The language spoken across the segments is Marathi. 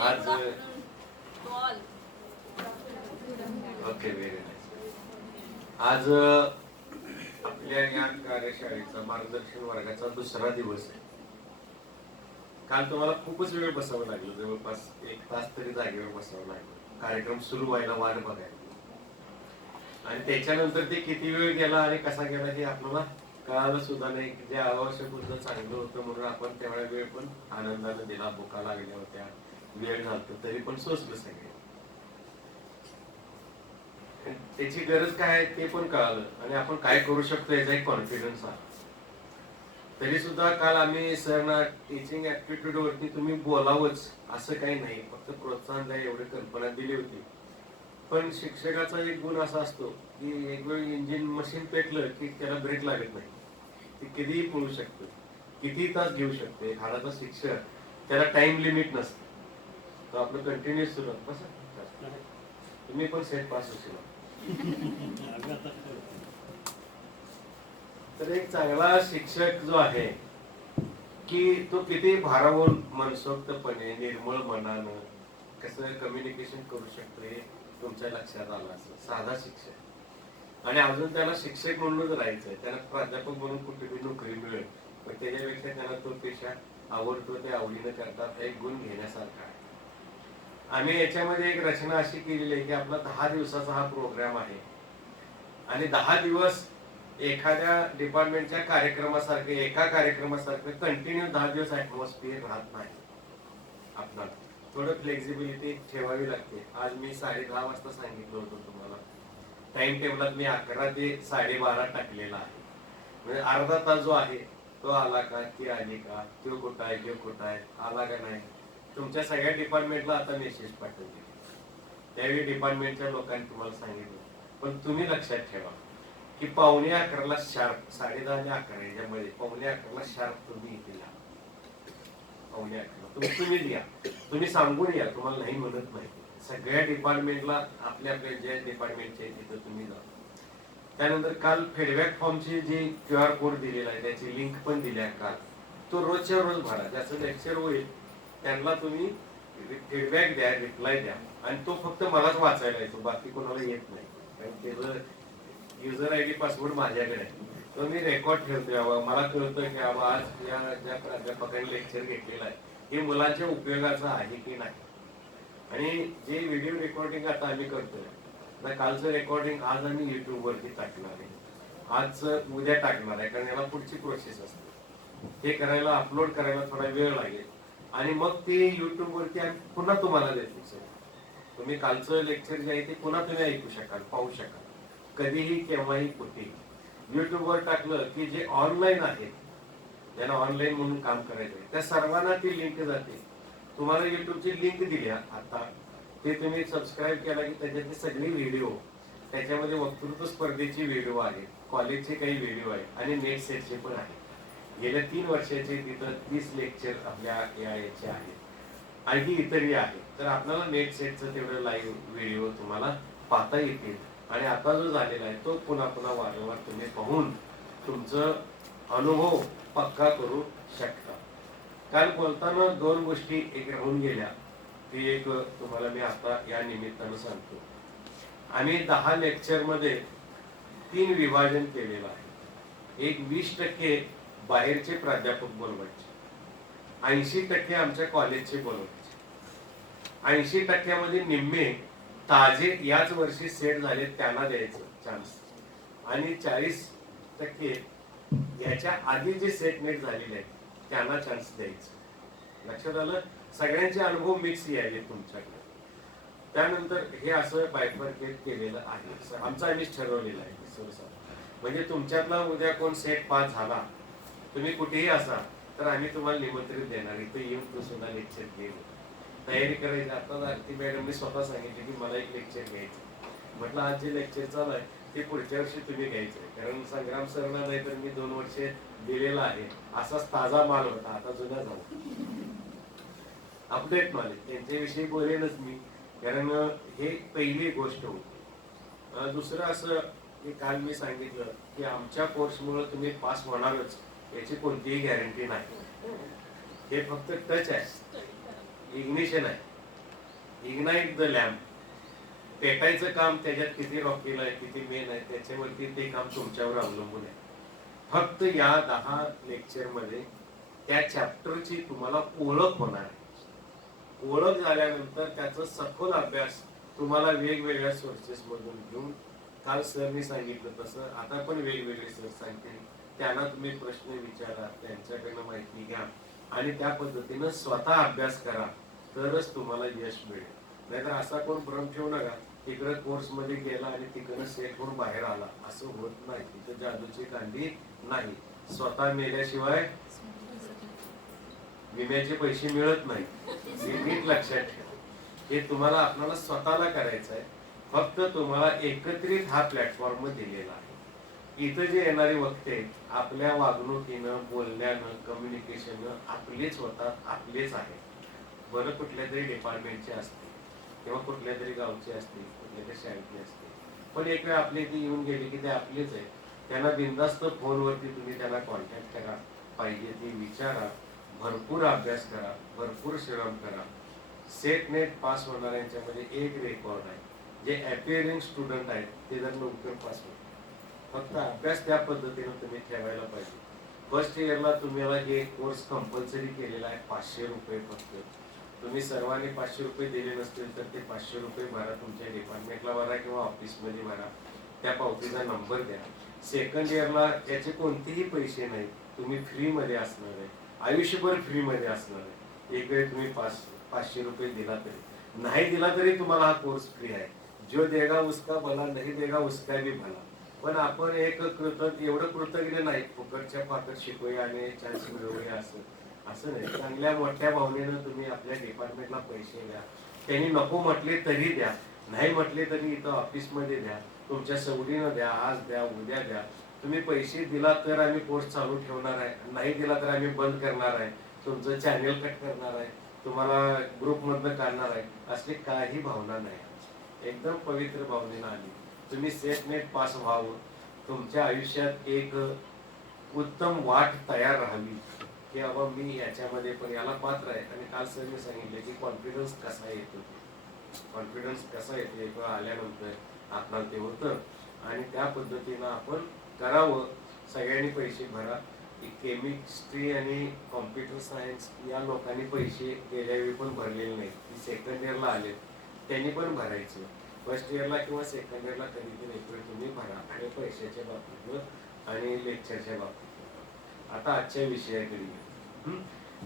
आज ओके, व्हेरी नाईस. आज आपल्या या कार्यशाळेचा मार्गदर्शन वर्गाचा दुसरा दिवस आहे. काल तुम्हाला खूपच वेळ बसावं लागलं, जवळपास 1 तास तरी जागेवर बसावं लागलं कार्यक्रम सुरू व्हायला वाट बघायला. आणि त्याच्यानंतर ते किती वेळ गेला आणि कसा गेला हे आपल्याला कळालं सुद्धा नाही. जे आवश्यक होतं, चांगलं होतं म्हणून आपण तेवढा वेळ पण आनंदाने दिला. भुका लागल्या होत्या, वेळ झालतो, तरी पण सोसलं सगळे. त्याची गरज काय आहे ते पण कळालं आणि आपण काय करू शकतो याचा एक कॉन्फिडन्स आला. तरी सुद्धा काल आम्ही सरना टीचिंग ऍप्टिट्यूड वरती तुम्ही बोलावंच असं काही नाही, फक्त प्रोत्साहन द्या एवढी कल्पना दिली होती. पण शिक्षकाचा एक गुण असा असतो की एक वेळ इंजिन मशीन पेटलं की त्याला ब्रेक लागत नाही. ते कधीही पळू शकतं, किती तास घेऊ शकते. एखादा शिक्षक त्याला टाइम लिमिट नसतं, तो आपलं कंटिन्युअस सुरू बस. तुम्ही पण सेट पास होशील. तर एक चांगला शिक्षक जो आहे की तो किती भारावून मनसोक्तपणे निर्मळ मनानं कसं कम्युनिकेशन करू शकतो हे तुमच्या लक्षात आलं असं. साधा शिक्षक आणि अजून त्याला शिक्षक म्हणूनच राहायचंय, त्याला प्राध्यापक म्हणून कुठेही नोकरी मिळेल, पण त्याच्यापेक्षा त्याला तो पेशा आवडतो, ते आवडीनं करतात, एक गुण घेण्यासारखा आहे. आम्ही याच्यामध्ये एक रचना अशी केलेली आहे की आपला 10 दिवसाचा हा प्रोग्राम आहे आणि 10 दिवस एखाद्या डिपार्टमेंटच्या कार्यक्रमासारखं, एका कार्यक्रमासारखं कंटिन्यू 10 दिवस ऍटमॉस्फिअर राहत नाही. आपल्याला थोडं फ्लेक्झिबिलिटी ठेवावी लागते. आज मी 10:30 वाजता सांगितलं होतं तुम्हाला, टाइम टेबलात मी 11 ते 12:30 टाकलेला आहे. म्हणजे अर्धा तास जो आहे तो आला का, ती आली का, तो कुठं आहे, तो कुठं आहे, आला का नाही. तुमच्या सगळ्या डिपार्टमेंटला आता मेसेज पाठवले, त्यावेळी डिपार्टमेंटच्या लोकांनी तुम्हाला सांगितलं. पण तुम्ही लक्षात ठेवा की 11:15 शार्प, 10:30 आणि 11 याच्यामध्ये 11:15 शार्प तुम्ही इथे या. 11:15 तुम्ही द्या, तुम्ही सांगून या, तुम्हाला नाही म्हणत नाही. सगळ्या डिपार्टमेंटला आपल्या आपल्या ज्या डिपार्टमेंटचे तिथं तुम्ही जा. त्यानंतर काल फीडबॅक फॉर्मची जी QR कोड दिलेला आहे त्याची लिंक पण दिल्या काल, तो रोजच्या रोज भरा. ज्याचं लेक्चर होईल त्यांना तुम्ही फीडबॅक द्या, रिप्लाय द्या. आणि तो फक्त मलाच वाचायला येतो, बाकी कोणाला येत नाही, कारण त्याचं युजर ID पासवर्ड माझ्याकडे आहे. तो मी रेकॉर्ड ठेवतोय. मला कळतं की आज या ज्या प्राध्यापकांनी लेक्चर घेतलेलं आहे हे मुलांच्या उपयोगाचं आहे की नाही. आणि जे व्हिडिओ रेकॉर्डिंग आता आम्ही करतोय, कालचं रेकॉर्डिंग आज आम्ही युट्यूब वरती टाकणार आहे, आज उद्या टाकणार आहे, कारण याला पुढची प्रोसेस असते. हे करायला, अपलोड करायला थोडा वेळ लागेल आणि मग ते युट्यूब वरती पुन्हा तुम्हाला देतो. सर तुम्ही कालचं लेक्चर जे आहे ते पुन्हा तुम्ही ऐकू शकाल, पाहू शकाल, कधीही केव्हाही कुठेही. युट्यूबवर टाकलं की जे ऑनलाईन आहेत, ज्यांना ऑनलाईन म्हणून काम करायचं आहे, त्या सर्वांना ती लिंक जाते. तुम्हाला युट्यूबची लिंक दिली आता, ते तुम्ही सबस्क्राईब केला की त्याच्यातली सगळी व्हिडिओ, त्याच्यामध्ये वक्तृत्व स्पर्धेची व्हिडिओ आहे, कॉलेजचे काही व्हिडिओ आहे आणि नेट सेटचे पण आहे. गेल्या 3 वर्षाचे तिथं 30 लेक्चर आपल्या याचे आहेत आणि इतरही आहेत. तर आपल्याला नेट सेटचं तेवढं लाईव्ह व्हिडिओ तुम्हाला पाहता येतील. आणि आता जो झालेला आहे तो पुन्हा पुन्हा वारंवार तुम्ही पाहून तुमचं अनुभव पक्का करू शकता. काल बोलताना 2 गोष्टी एक राहून गेल्या, ती एक तुम्हाला मी आता या निमित्तानं सांगतो. आम्ही 10 लेक्चर मध्ये 3 विभाजन केलेलं आहे. एक 20% बाहेरचे प्राध्यापक बोलवायचे, 80% आमच्या कॉलेजचे बोलवायचे, 80% निम्मे ताजे याच वर्षी सेट झाले त्यांना द्यायचं चान्स, आणि 40% याच्या आधी जे सेट नेट झालेले आहेत त्यांना चान्स द्यायचं. लक्षात आलं? सगळ्यांचे अनुभव मिक्स यायले तुमच्याकडे. त्यानंतर हे असं बायफर्केट केलेलं आहे, आमचं आम्हीच ठरवलेलं आहे सहसा. म्हणजे तुमच्यातला उद्या कोण सेट पास झाला, तुम्ही कुठेही असा, तर आम्ही तुम्हाला निमंत्रित देणार, इथे येऊन तो सुद्धा लेक्चर घेऊन तयारी करायची. आता आरती मॅडमने स्वतः सांगितले की मला एक लेक्चर घ्यायचं. म्हटलं आज जे लेक्चर चालू आहे ते पुढच्या वर्षी तुम्ही घ्यायचंय, कारण संग्राम सरला नाही तर मी 2 वर्ष दिलेला आहे, असाच ताजा माल होता, आता जुना झाला. अपडेट नॉलेज त्यांच्याविषयी बोलेलच मी, कारण हे पहिली गोष्ट होती. दुसरं असं की काल मी सांगितलं की आमच्या कोर्समुळे तुम्ही पास होणारच याची कोणतीही गॅरंटी नाही. हे फक्त टच आहे, इग्निशन आहे. Ignite the lamp. पेटायचं काम त्याच्यात किती रॉकेल आहे, किती मेन आहे, त्याच्यावरती ते काम तुमच्यावर अवलंबून आहे. फक्त या 10 लेक्चर मध्ये त्या चॅप्टरची तुम्हाला ओळख होणार आहे. ओळख झाल्यानंतर त्याचा सखोल अभ्यास तुम्हाला वेगवेगळ्या सोर्सेस मधून घेऊन, काल सरनी सांगितलं तसं आता पण वेगवेगळे सर सांगतील, त्यांना तुम्ही प्रश्न विचारा, त्यांच्याकडनं माहिती घ्या आणि त्या पद्धतीनं स्वतः अभ्यास करा, तरच तुम्हाला यश मिळेल. नाहीतर असा कोण भ्रम ठेवू नका, तिकडे कोर्स मध्ये गेला आणि तिकडे सेट होऊन बाहेर आला, असं होत नाही. तिथे जादूची कांडी नाही. स्वतः मेल्याशिवाय विम्याचे पैसे मिळत नाही, हे नीट लक्षात ठेवा. हे तुम्हाला आपल्याला स्वतःला करायचं आहे. फक्त तुम्हाला एकत्रित हा प्लॅटफॉर्म दिलेला आहे. इथं जे येणारे वक्ते आपल्या वागणुकीनं, बोलण्यानं, कम्युनिकेशननं आपलेच होतात, आपलेच आहेत. बरं कुठल्या तरी डिपार्टमेंटचे असतील किंवा कुठल्या तरी गावचे असतील, कुठल्या तरी शाळेतले असतील, पण एक वेळ आपल्या इथे येऊन गेले की ते आपलेच आहे. त्यांना बिनधास्त फोनवरती तुम्ही त्यांना कॉन्टॅक्ट करा, पाहिजे ते विचारा, भरपूर अभ्यास करा, भरपूर श्रम करा. सेट नेट पास होणाऱ्यांच्यामध्ये एक रेकॉर्ड आहे, जे अपिअरिंग स्टुडंट आहेत ते जर लवकर पास होतात. फक्त अभ्यास त्या पद्धतीनं तुम्ही ठेवायला पाहिजे. फर्स्ट इयरला तुम्हाला हे कोर्स कंपल्सरी केलेला आहे, 500 रुपये फक्त. तुम्ही सर्वांनी 500 रुपये दिले नसतील तर ते 500 रुपये भरा, तुमच्या डिपार्टमेंटला भरा किंवा ऑफिसमध्ये भरा, त्या पावतीचा नंबर द्या. सेकंड इयरला याचे कोणतेही पैसे नाही, तुम्ही फ्रीमध्ये असणार आहे, आयुष्यभर फ्रीमध्ये असणार आहे. एक वेळ तुम्ही 500 रुपये दिला तरी, नाही दिला तरी तुम्हाला हा कोर्स फ्री आहे. जो देगा उसका भला, नाही देगा उसका भी भला. पण आपण एक एवढं कृतज्ञ नाही, फुकटच्या पाकट शिकूया आणि चान्स मिळवूया असं नाही. चांगल्या मोठ्या भावनेनं तुम्ही आपल्या डिपार्टमेंटला पैसे द्या. त्यांनी नको म्हटले तरी द्या, नाही म्हटले तरी इथं ऑफिसमध्ये द्या, तुमच्या सवडीनं द्या, आज द्या, उद्या द्या. तुम्ही पैसे दिला तर आम्ही कोर्स चालू ठेवणार आहे, नाही दिला तर आम्ही बंद करणार आहे, तुमचं चॅनेल कट करणार आहे, तुम्हाला ग्रुपमधनं काढणार आहे, असली काही भावना नाही. एकदम पवित्र भावनेनं आली. तुम्ही सेट नेट पास व्हावं, तुमच्या आयुष्यात एक उत्तम वाट तयार राहावी की बाबा मी याच्यामध्ये पण याला पात्र आहे. आणि काल सर मी सांगितले की कॉन्फिडन्स कसा येतो, कॉन्फिडन्स कसा येतो एक वेळ आल्यानंतर आपल्याला ते होतं आणि त्या पद्धतीनं आपण करावं. सगळ्यांनी पैसे भरा. केमिस्ट्री आणि कॉम्प्युटर सायन्स या लोकांनी पैसे गेल्या वेळी पण भरलेले नाही, सेकंड इयरला आले त्यांनी पण भरायचं. फर्स्ट इयरला किंवा सेकंड इयरला कधीतरी एक वेळ तुम्ही भरा, आणि पैशाच्या बाबतीत आणि लेक्चरच्या बाबतीत. आता आजच्या विषयाकडे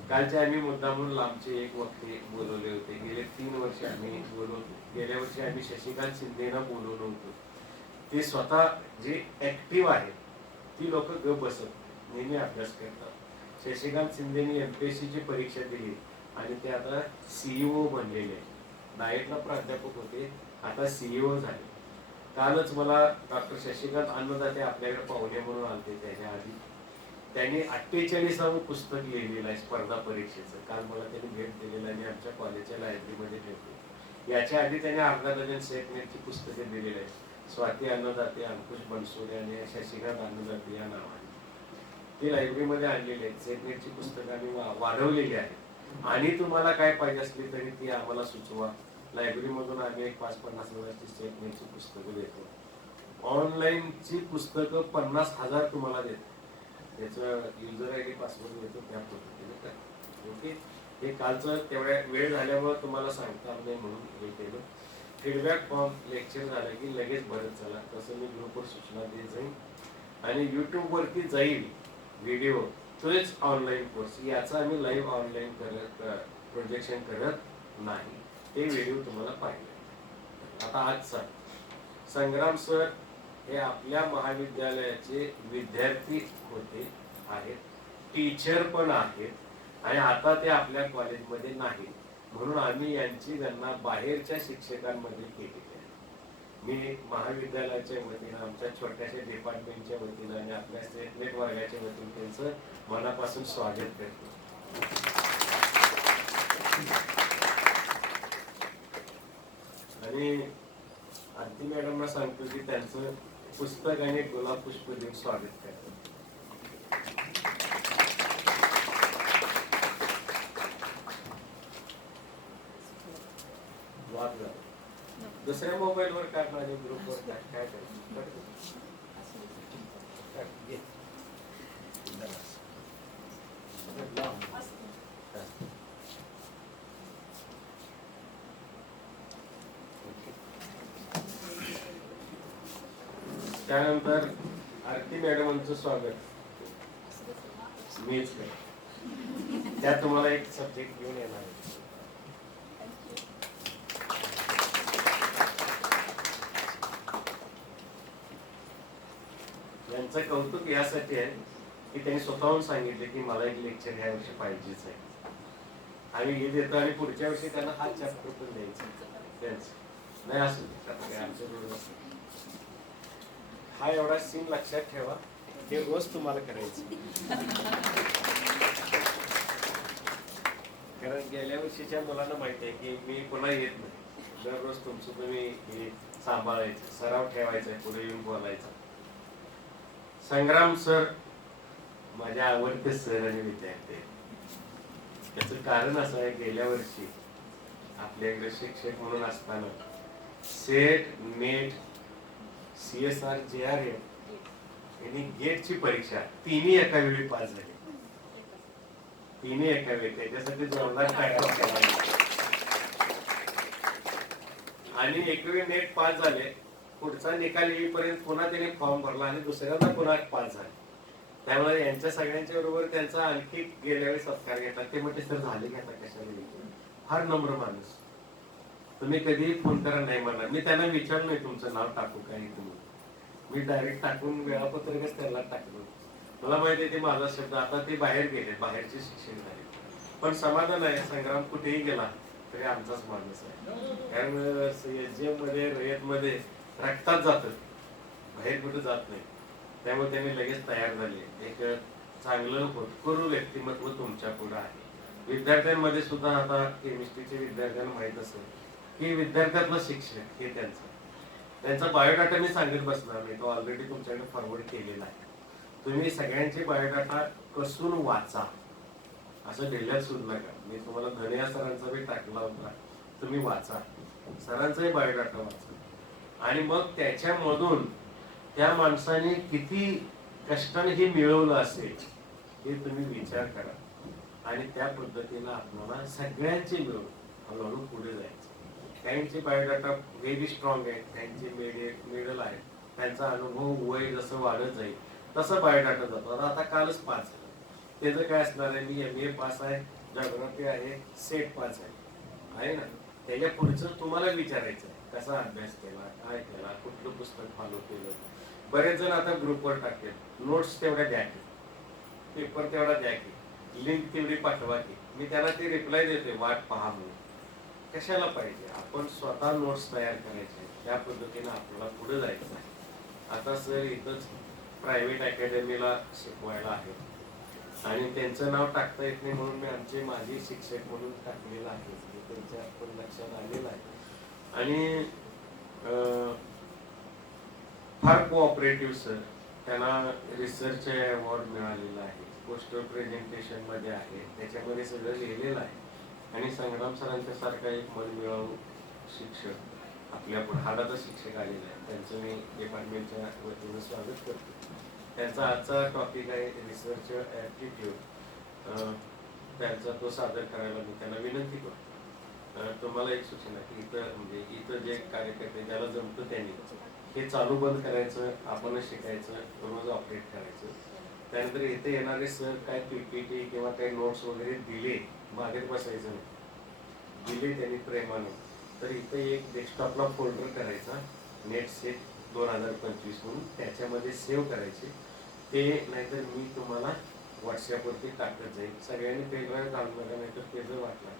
कालच्या आम्ही मुद्दामून लांबचे एक वक्ते बोलवले होते. गेले 3 वर्ष आम्ही बोलवतो. गेल्या वर्षी आम्ही शशिकांत शिंदेना बोलवलं होतं. ते स्वतः जे ऍक्टिव्ह आहेत ती लोक गप बसत, नेहमी अभ्यास करतात. शशिकांत शिंदेनी MPSC ची परीक्षा दिली आणि ते आता CEO बनलेले आहे. डाएटला प्राध्यापक होते, आता CEO झाले. कालच मला डॉक्टर शशिकांत अन्नदाते आपल्याकडे पाहुणे म्हणून आलते. त्याच्या आधी त्यांनी 48वं पुस्तक लिहिलेलं आहे स्पर्धा परीक्षेचं. काल मला त्यांनी भेट दिलेलं आणि आमच्या कॉलेजच्या लायब्ररीमध्ये ठेवतो. याच्या आधी त्यांनी अर्धा डझन सेट नेटची पुस्तकं दिलेली आहेत. स्वाती अन्नदाते, अंकुश बनसोडे आणि शशिकांत अन्नदाते या नावाने ती लायब्ररीमध्ये आणलेली आहेत. सेट नेटची पुस्तकं आम्ही वाढवलेली आहेत आणि तुम्हाला काय पाहिजे असली तरी ती आम्हाला सुचवा. लायब्ररीमधून आम्ही एक 5-50 हजारची सेट नेटची पुस्तकं देतो. ऑनलाईनची पुस्तकं 50,000 तुम्हाला देतो. त्याचं युजर ID पासवर्ड देतो त्या पद्धतीने. ओके, हे कालचं तेवढ्या वेळ झाल्यामुळे तुम्हाला सांगता आलं नाही म्हणून हे केलं. फीडबॅक फॉर्म लेक्चर झालं की लगेच भरत चला, तसं मी ग्रुपवर सूचना देत जाईल. आणि युट्यूबवरती जाईल व्हिडिओ, तोच ऑनलाईन कोर्स. याचा आम्ही लाईव्ह ऑनलाईन प्रोजेक्शन करत नाही, ते व्हिडिओ तुम्हाला पाहिजे. आता आजचा संग्राम सर हे आपल्या महाविद्यालयाचे विद्यार्थी होते, आहेत, टीचर पण आहेत आणि आता ते आपल्या कॉलेजमध्ये नाहीत. म्हणून आम्ही यांची गणना बाहेरच्या शिक्षकांमध्ये केलेली आहे. मी महाविद्यालयाच्या वतीनं, आमच्या छोट्याशा डिपार्टमेंटच्या वतीनं आणि आपल्या सेट नेट वर्गाच्या वतीनं त्यांचं मनापासून स्वागत करतो. आणि आरती मॅडमना सांगतो की त्यांचं पुस्तक आणि गुलाब पुष्प देऊन स्वागत करतो. वाद झाला. दुसऱ्या मोबाईलवर काढणार आणि ग्रुपवर काय करायचं. त्यानंतर आरती मॅडमांचं स्वागत मीच करतो. त्या तुम्हाला एक सब्जेक्ट घेऊन येणार आहे. यांचं कौतुक यासाठी आहे की त्यांनी स्वतःहून सांगितले की मला एक लेक्चर ह्या वर्षी पाहिजेच आहे. आम्ही हे देतो आणि पुढच्या वर्षी त्यांना हा चॅप्टर पण द्यायचा त्यांचं नाही असं. हा एवढा सीन लक्षात ठेवा, हे रोज तुम्हाला करायचं. कारण गेल्या वर्षीच्या मुलांना माहिती आहे की मी पुन्हा येत नाही. दररोज तुमचं तुम्ही हे सांभाळायचं, सराव ठेवायचा, पुढे येऊन बोलायचा. संग्राम सर माझे आवडते सर आणि विद्यार्थी. त्याचं कारण असं आहे, गेल्या वर्षी आपल्याकडे शिक्षक म्हणून असताना सेट, नेट, CSR, JRF आणि गेटची परीक्षा तिन्ही एका वेळी पास झाली. तिन्ही एका वेळी. त्याच्यासाठी जोरदार टाळ्या केला. आणि एक वेळी नेट पास झाले, पुढचा निकाल येईपर्यंत पुन्हा त्याने फॉर्म भरला आणि दुसऱ्यांदा पुन्हा पास झाले. त्यामुळे यांच्या सगळ्यांच्या बरोबर त्यांचा आणखी गेल्या वेळी सत्कार घेतला. ते म्हणजे सर झाले का कशाला. फार नम्र माणूस. तुम्ही कधीही फोन करा नाही म्हणणार. मी त्यांना विचारलं नाही तुमचं नाव टाकू काय तुम्ही. मी डायरेक्ट टाकून वेळापत्रकच त्यांना टाकलं. मला माहिती आहे ते माझा शब्द. आता ते बाहेर गेले, बाहेरचे शिक्षण झाले. पण समाधान आहे, संग्राम कुठेही गेला तरी आमचाच माणूस आहे. कारण SGM मध्ये, रयत मध्ये रक्तात जातं, बाहेर कुठे जात नाही. त्यामुळे त्यांनी लगेच तयार झाले. एक चांगलं होतकरू व्यक्तिमत्व तुमच्या पुढे आहे. विद्यार्थ्यांमध्ये सुद्धा आता केमिस्ट्रीचे विद्यार्थ्यांना माहित असेल की विद्यार्थ्यातलं शिक्षक हे त्यांचा बायोडाटा मी सांगत बसणार नाही. तो ऑलरेडी तुमच्याकडे फॉरवर्ड केलेला आहे. तुम्ही सगळ्यांचे बायोडाटा कसून वाचा, असं लिहिल्यात सुद्धा नका. मी तुम्हाला धनिया सरांचा बी टाकला होता, तुम्ही वाचा. सरांचाही बायोडाटा वाचा आणि मग त्याच्यामधून त्या माणसाने किती कष्टाने हे मिळवलं असेल हे तुम्ही विचार करा. आणि त्या पद्धतीनं आपल्याला सगळ्यांचे मिळून हळूहळू पुढे जायचं. काहींचे बायोडाटा व्हेरी स्ट्रॉंग आहे, काहींचे मिडल आहे. त्यांचा अनुभव वय जसं वाढत जाईल तसं बायोडाटा जातो. आता कालच पास झालं, त्याचं काय असणार आहे, मी MA पास आहे, जॉग्राफी आहे, सेट पास आहे ना. त्याच्या पुढचं तुम्हाला विचारायचं आहे कसा अभ्यास केला, काय केला, कुठलं पुस्तक फॉलो केलं. बरेच जण आता ग्रुपवर टाकतात, नोट्स तेवढ्या द्या की, पेपर तेवढा द्या की, लिंक तेवढी पाठवा की. मी त्याला ते रिप्लाय देते, वाट पहा म्हणून. कशाला पाहिजे, आपण स्वतः नोट्स तयार करायचे, त्या पद्धतीने आपल्याला पुढे जायचं आहे. आता सर इथंच प्रायव्हेट अकॅडमीला शिकवायला आहे आणि त्यांचं नाव टाकता येत नाही म्हणून मी माझे शिक्षक म्हणून टाकलेलं आहे. त्यांच्या पण लक्षात आलेलं आहे. आणि फार कोऑपरेटिव्ह सर. त्यांना रिसर्च अवॉर्ड मिळालेला आहे, पोस्टर प्रेझेंटेशन मध्ये आहे, त्याच्यामध्ये सगळं लिहिलेलं आहे. आणि संग्राम सरांच्या सारखा एक मनमिळावू शिक्षक आपल्या पुढे हाडाचा शिक्षक आलेला आहे. त्यांचं मी डिपार्टमेंटच्या वतीनं स्वागत करतो. त्यांचा आजचा टॉपिक आहे रिसर्च ॲप्टिट्यूड. त्यांचा तो सादर करायला मी त्यांना विनंती करतो. तुम्हाला एक सूचना की इथं जे कार्यकर्ते ज्याला जमतं त्यांनी हे चालू बंद करायचं, आपणच शिकायचं, रोज ऑपरेट करायचं. त्यानंतर इथे येणारे सर काय PPT किंवा काही नोट्स वगैरे दिले, मागेच बसायचं नाही. दिले त्यांनी प्रेमाने, तर इथे एक डेस्कटॉपला फोल्डर करायचा, नेट सेट 2025 म्हणून, त्याच्यामध्ये सेव्ह करायचे ते. नाहीतर मी तुम्हाला व्हॉट्सअपवरती टाकत जाईल. सगळ्यांनी पेनड्राईव्ह घालून बघा, नाहीतर पेज वाटला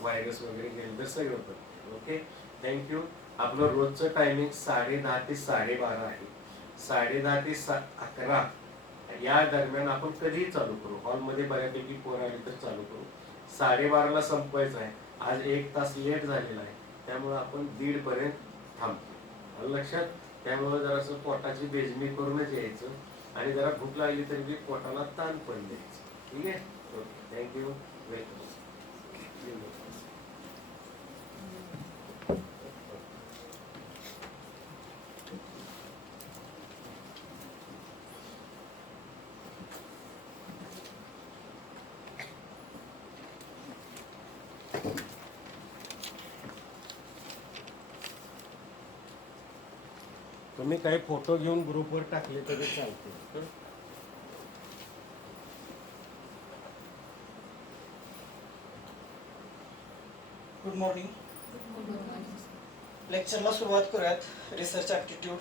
व्हायरस वगैरे गेलं तर सगळं पडतं. Okay, thank you. आपलं रोजचं टायमिंग 10:30 ते 12:30 आहे. 10:30 ते 11 या दरम्यान आपण कधीही चालू करू. हॉलमध्ये बऱ्यापैकी पोरं आली तर चालू करू. 12:30ला संपवायचं आहे. आज 1 तास लेट झालेला आहे, त्यामुळे आपण 1:30 पर्यंत थांबतो. लक्षात. त्यामुळे जरासं पोटाची बेजमी करूनच यायचं आणि जरा भूक लागली तरी बी पोटाला ताण पण द्यायचं. ठीक आहे. थँक्यू. वेलकम. तुम्ही काही फोटो घेऊन ग्रुपवर टाकले तरी चालते. Good morning. लेक्चरला सुरुवात करूयात. Research aptitude.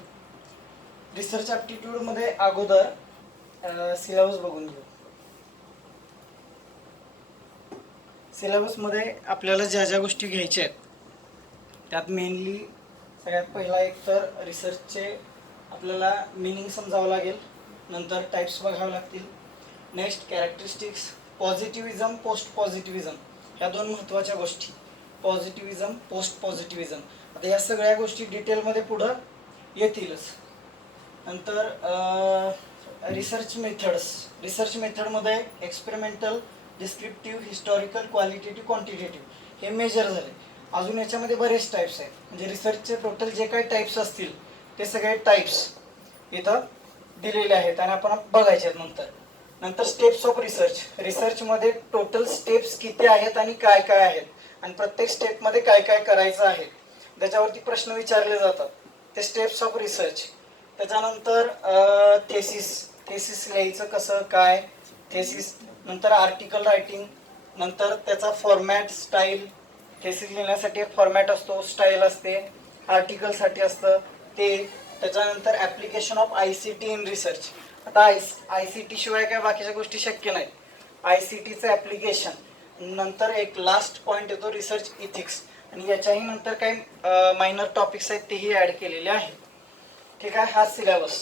रिसर्च ॲप्टिट्यूड मध्ये अगोदर सिलेबस बघून घेऊ. सिलेबस मध्ये आपल्याला ज्या ज्या गोष्टी घ्यायच्या आहेत त्यात मेनली सगळ्यात पहिला एक तर रिसर्चचे आपल्याला मिनिंग समजावं लागेल, नंतर टाईप्स बघावे लागतील, नेक्स्ट कॅरेक्टरिस्टिक्स, पॉझिटिव्हिजम, पोस्ट पॉझिटिव्हिजम, ह्या दोन महत्त्वाच्या गोष्टी. पॉझिटिव्हिजम, पोस्ट पॉझिटिव्हिजम, आता या सगळ्या गोष्टी डिटेलमध्ये पुढं येतीलच. नंतर रिसर्च मेथड्स. रिसर्च मेथडमध्ये experimental, descriptive, historical, qualitative, quantitative हे मेजर झाले. अजून याच्यामध्ये बरेच टाईप्स आहेत, म्हणजे रिसर्चचे टोटल जे काही टाईप्स असतील ते सगळे टाईप्स इथं दिलेले आहेत आणि आपण बघायचे आहेत नंतर. नंतर स्टेप्स ऑफ रिसर्च. रिसर्चमध्ये टोटल स्टेप्स किती आहेत आणि काय काय आहेत आणि प्रत्येक स्टेपमध्ये काय काय करायचं आहे त्याच्यावरती प्रश्न विचारले जातात, ते स्टेप्स ऑफ रिसर्च. त्याच्यानंतर थेसिस लिहायचं कसं काय, थेसिस. नंतर आर्टिकल रायटिंग, नंतर त्याचा फॉर्मॅट, स्टाईल. थेसिस लिहिण्यासाठी एक फॉर्मॅट असतो, स्टाईल असते. आर्टिकलसाठी असतं ते. त्याच्यानंतर application of ICT in research. आता ICT शिवाय काय बाकीच्या गोष्टी शक्य नाहीत. ICTचं ॲप्लिकेशन. नंतर एक लास्ट पॉईंट येतो रिसर्च इथिक्स, आणि याच्याही नंतर काही मायनर टॉपिक्स आहेत तेही ॲड केलेले आहेत. ठीक आहे, हा सिलेबस.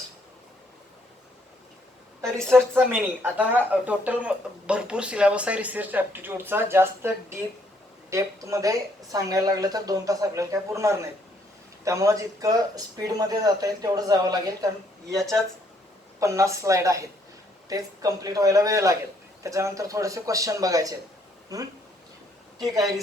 तर रिसर्चचा मिनिंग, आता टोटल भरपूर सिलेबस आहे रिसर्च ॲप्टिट्यूडचा. जास्त डेप्थमध्ये सांगायला लागलं तर 2 तास आपल्याला काय पुरणार नाहीत. त्यामुळे जितकं स्पीडमध्ये जाता येईल तेवढं जावं लागेल, कारण याच्याच 50 स्लाईड आहेत, ते कम्प्लीट व्हायला वेळ लागेल. त्याच्यानंतर थोडेसे क्वेश्चन बघायचे आहेत. ठीक आहे.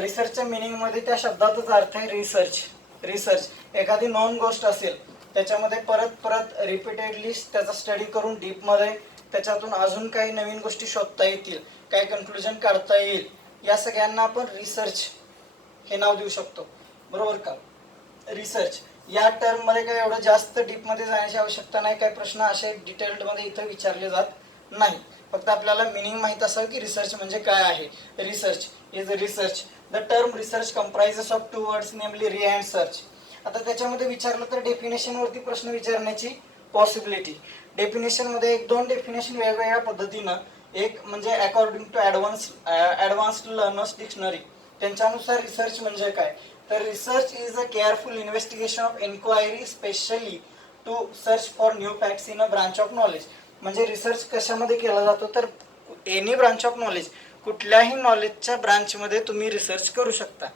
रिसर्चच्या मिनिंगमध्ये त्या शब्दाचाच अर्थ आहे रिसर्च. रिसर्च एखादी नॉन गोष्ट असेल त्याच्यामध्ये परत परत रिपीटेडली त्याचा स्टडी करून डीपमध्ये त्याच्यातून अजून काही नवीन गोष्टी शोधता येतील, काही कन्क्लुजन काढता येईल, या सगळ्यांना आपण रिसर्च हे नाव देऊ शकतो. बरोबर का? रिसर्च या टर्ममध्ये काही एवढं जास्त डीपमध्ये जाण्याची आवश्यकता नाही. काही प्रश्न असे डिटेल्डमध्ये इथं विचारले जात नाही. फक्त आपल्याला मिनिंग माहीत असावं की रिसर्च म्हणजे काय आहे. Research is research. The term research comprises of 2 words, नेमली री अँड सर्च. आता त्याच्यामध्ये विचारलं तर डेफिनेशनवरती प्रश्न विचारण्याची पॉसिबिलिटी. डेफिनेशनमध्ये 1-2 डेफिनेशन वेगवेगळ्या पद्धतीनं, एक म्हणजे according to advanced learners dictionary, त्यांच्यानुसार रिसर्च म्हणजे काय, तर research is a careful investigation of enquiry specially to search for new facts in a branch of knowledge. म्हणजे रिसर्च कशामध्ये केला जातो, तर एनी ब्रांच ऑफ नॉलेज, कुठल्याही नॉलेजच्या ब्रांचमध्ये तुम्ही रिसर्च करू शकता.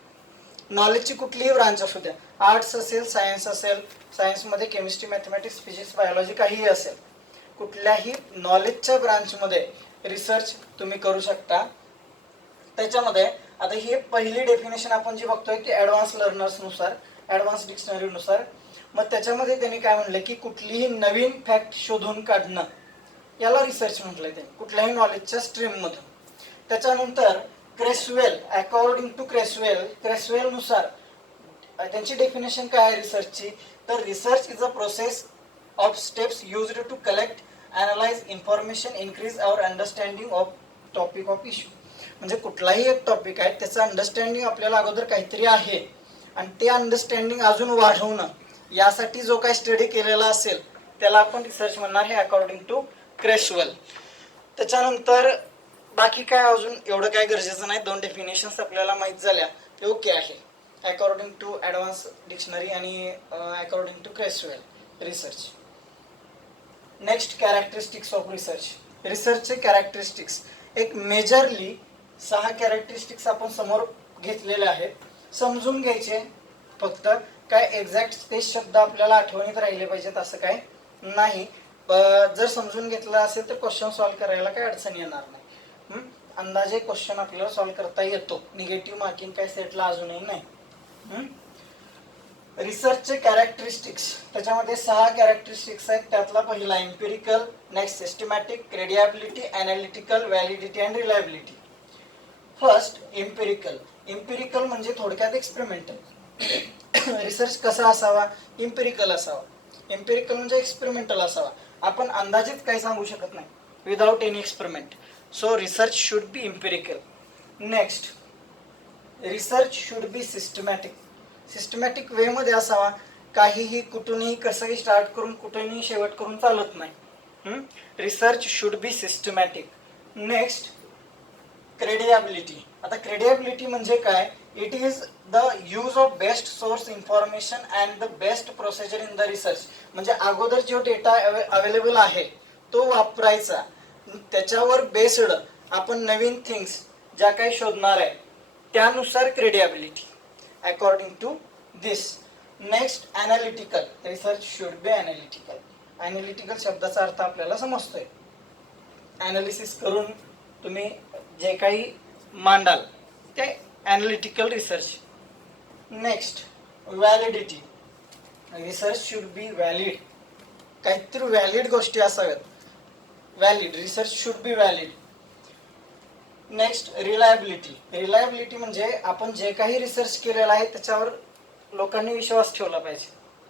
नॉलेजची कुठलीही ब्रांच असू द्या, आर्ट्स असेल, सायन्स असेल, सायन्समध्ये केमिस्ट्री, मॅथमॅटिक्स, फिजिक्स, बायोलॉजी काहीही असेल, कुठल्याही नॉलेजच्या ब्रांचमध्ये रिसर्च तुम्ही करू शकता. त्याच्यामध्ये आता ही पहिली डेफिनेशन आपण जी बघतोय ती ॲडव्हान्स लर्नर्सनुसार, ॲडव्हान्स डिक्शनरीनुसार. मग त्याच्यामध्ये त्यांनी काय म्हणलं की कुठलीही नवीन फॅक्ट शोधून काढणं, याला रिसर्च म्हटलंय त्यांनी, कुठल्याही नॉलेजच्या स्ट्रीममधून. त्याच्यानंतर क्रेसवेल, अकॉर्डिंग टू क्रेसवेलनुसार त्यांची डेफिनेशन काय आहे रिसर्चची, तर research is a process of steps used to collect, analyse information, increase our understanding of topic of issue. म्हणजे कुठलाही एक टॉपिक आहे त्याचं अंडरस्टँडिंग आपल्याला अगोदर काहीतरी आहे आणि ते अंडरस्टँडिंग अजून वाढवणं, यासाठी जो काही स्टडी केलेला असेल त्याला आपण रिसर्च म्हणणार, हे अकॉर्डिंग टू क्रेसवेल. त्याच्यानंतर बाकी काय अजून एवढं काय गरजेचं नाही. 2 डेफिनेशन्स आपल्याला माहीत झाल्या ते ओके आहे, अकॉर्डिंग टू ॲडव्हान्स डिक्शनरी आणि according to Creswell research. Next characteristics of research. रिसर्चचे कॅरेक्टरिस्टिक्स एक मेजरली 6 कॅरेक्टरिस्टिक्स आपण समोर घेतलेले आहेत, समजून घ्यायचे फक्त. काय एक्झॅक्ट तेच शब्द आपल्याला आठवणीत राहिले पाहिजेत असं काय नाही. जर समजून घेतलं असेल तर क्वेश्चन सॉल्व्ह करायला काही अडचण येणार नाही. अंदाजे क्वेश्चन आपल्याला सॉल्व्ह करता येतो, निगेटिव्ह मार्किंग काय सेटला अजूनही नाही. रिसर्चचे कॅरेक्टरिस्टिक्स, त्याच्यामध्ये 6 कॅरेक्टरिस्टिक्स आहेत. त्यातला पहिला empirical, next systematic, credibility, analytical, validity and reliability. First empirical. Empirical म्हणजे थोडक्यात एक्सपेरिमेंटल. रिसर्च कसा असावा, एम्पिरिकल असावा. एम्पिरिकल म्हणजे एक्सपेरिमेंटल असावा. आपण अंदाजित काही सांगू शकत नाही without any experiment. So research should B empirical. Next, research should B systematic. Systematic वेमध्ये असावा. काहीही कुठूनही कसंही स्टार्ट करून कुठूनही शेवट करून चालत नाही. Research should B systematic. Next, credibility. आता क्रेडिबिलिटी म्हणजे काय? It is the use of best source information and the best procedure in the research. म्हणजे अगोदर जो डेटा अवेलेबल आहे तो वापरायचा, त्याच्यावर बेस्ड आपण नवीन थिंग्स ज्या काही शोधणार आहे त्यानुसार credibility according to this. Next, analytical. Research should be analytical. Analytical शब्दाचा अर्थ आपल्याला समजतोय. ॲनालिसिस करून तुम्ही जे काही मांडाल ते analytical research. Next, validity. Research should B valid. काहीतरी व्हॅलिड गोष्टी असाव्यात. Valid, research should B valid. Next, reliability. Reliability म्हणजे आपण जे काही रिसर्च केलेला आहे त्याच्यावर लोकांनी विश्वास ठेवला पाहिजे.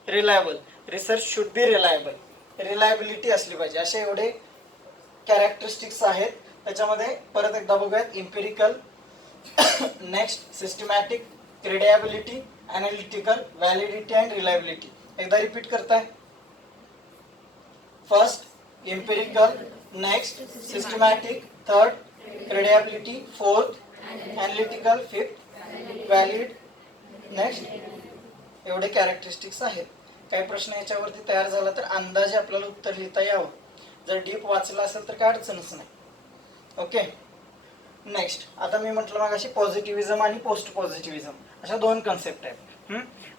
Reliable, research should B reliable. Reliability असली पाहिजे. असे एवढे कॅरेक्टरिस्टिक्स आहेत. त्याच्यामध्ये परत एकदा बघूयात. Empirical, next systematic, credibility, analytical, validity and reliability. एकदा रिपीट करताय. First empirical, next systematic, third credibility, fourth analytical, fifth valid. Next, एवढे कॅरेक्टरिस्टिक्स आहेत. काही प्रश्न याच्यावरती तयार झाला तर अंदाजे आपल्याला उत्तर लिहिता यावं. जर डीप वाचला असेल तर काय अडचणच नाही. ओके. नेक्स्ट, आता मी म्हटलं मग अशी पॉझिटिव्हिजम आणि पोस्ट पॉझिटिव्हिजम अशा दोन कन्सेप्ट आहेत.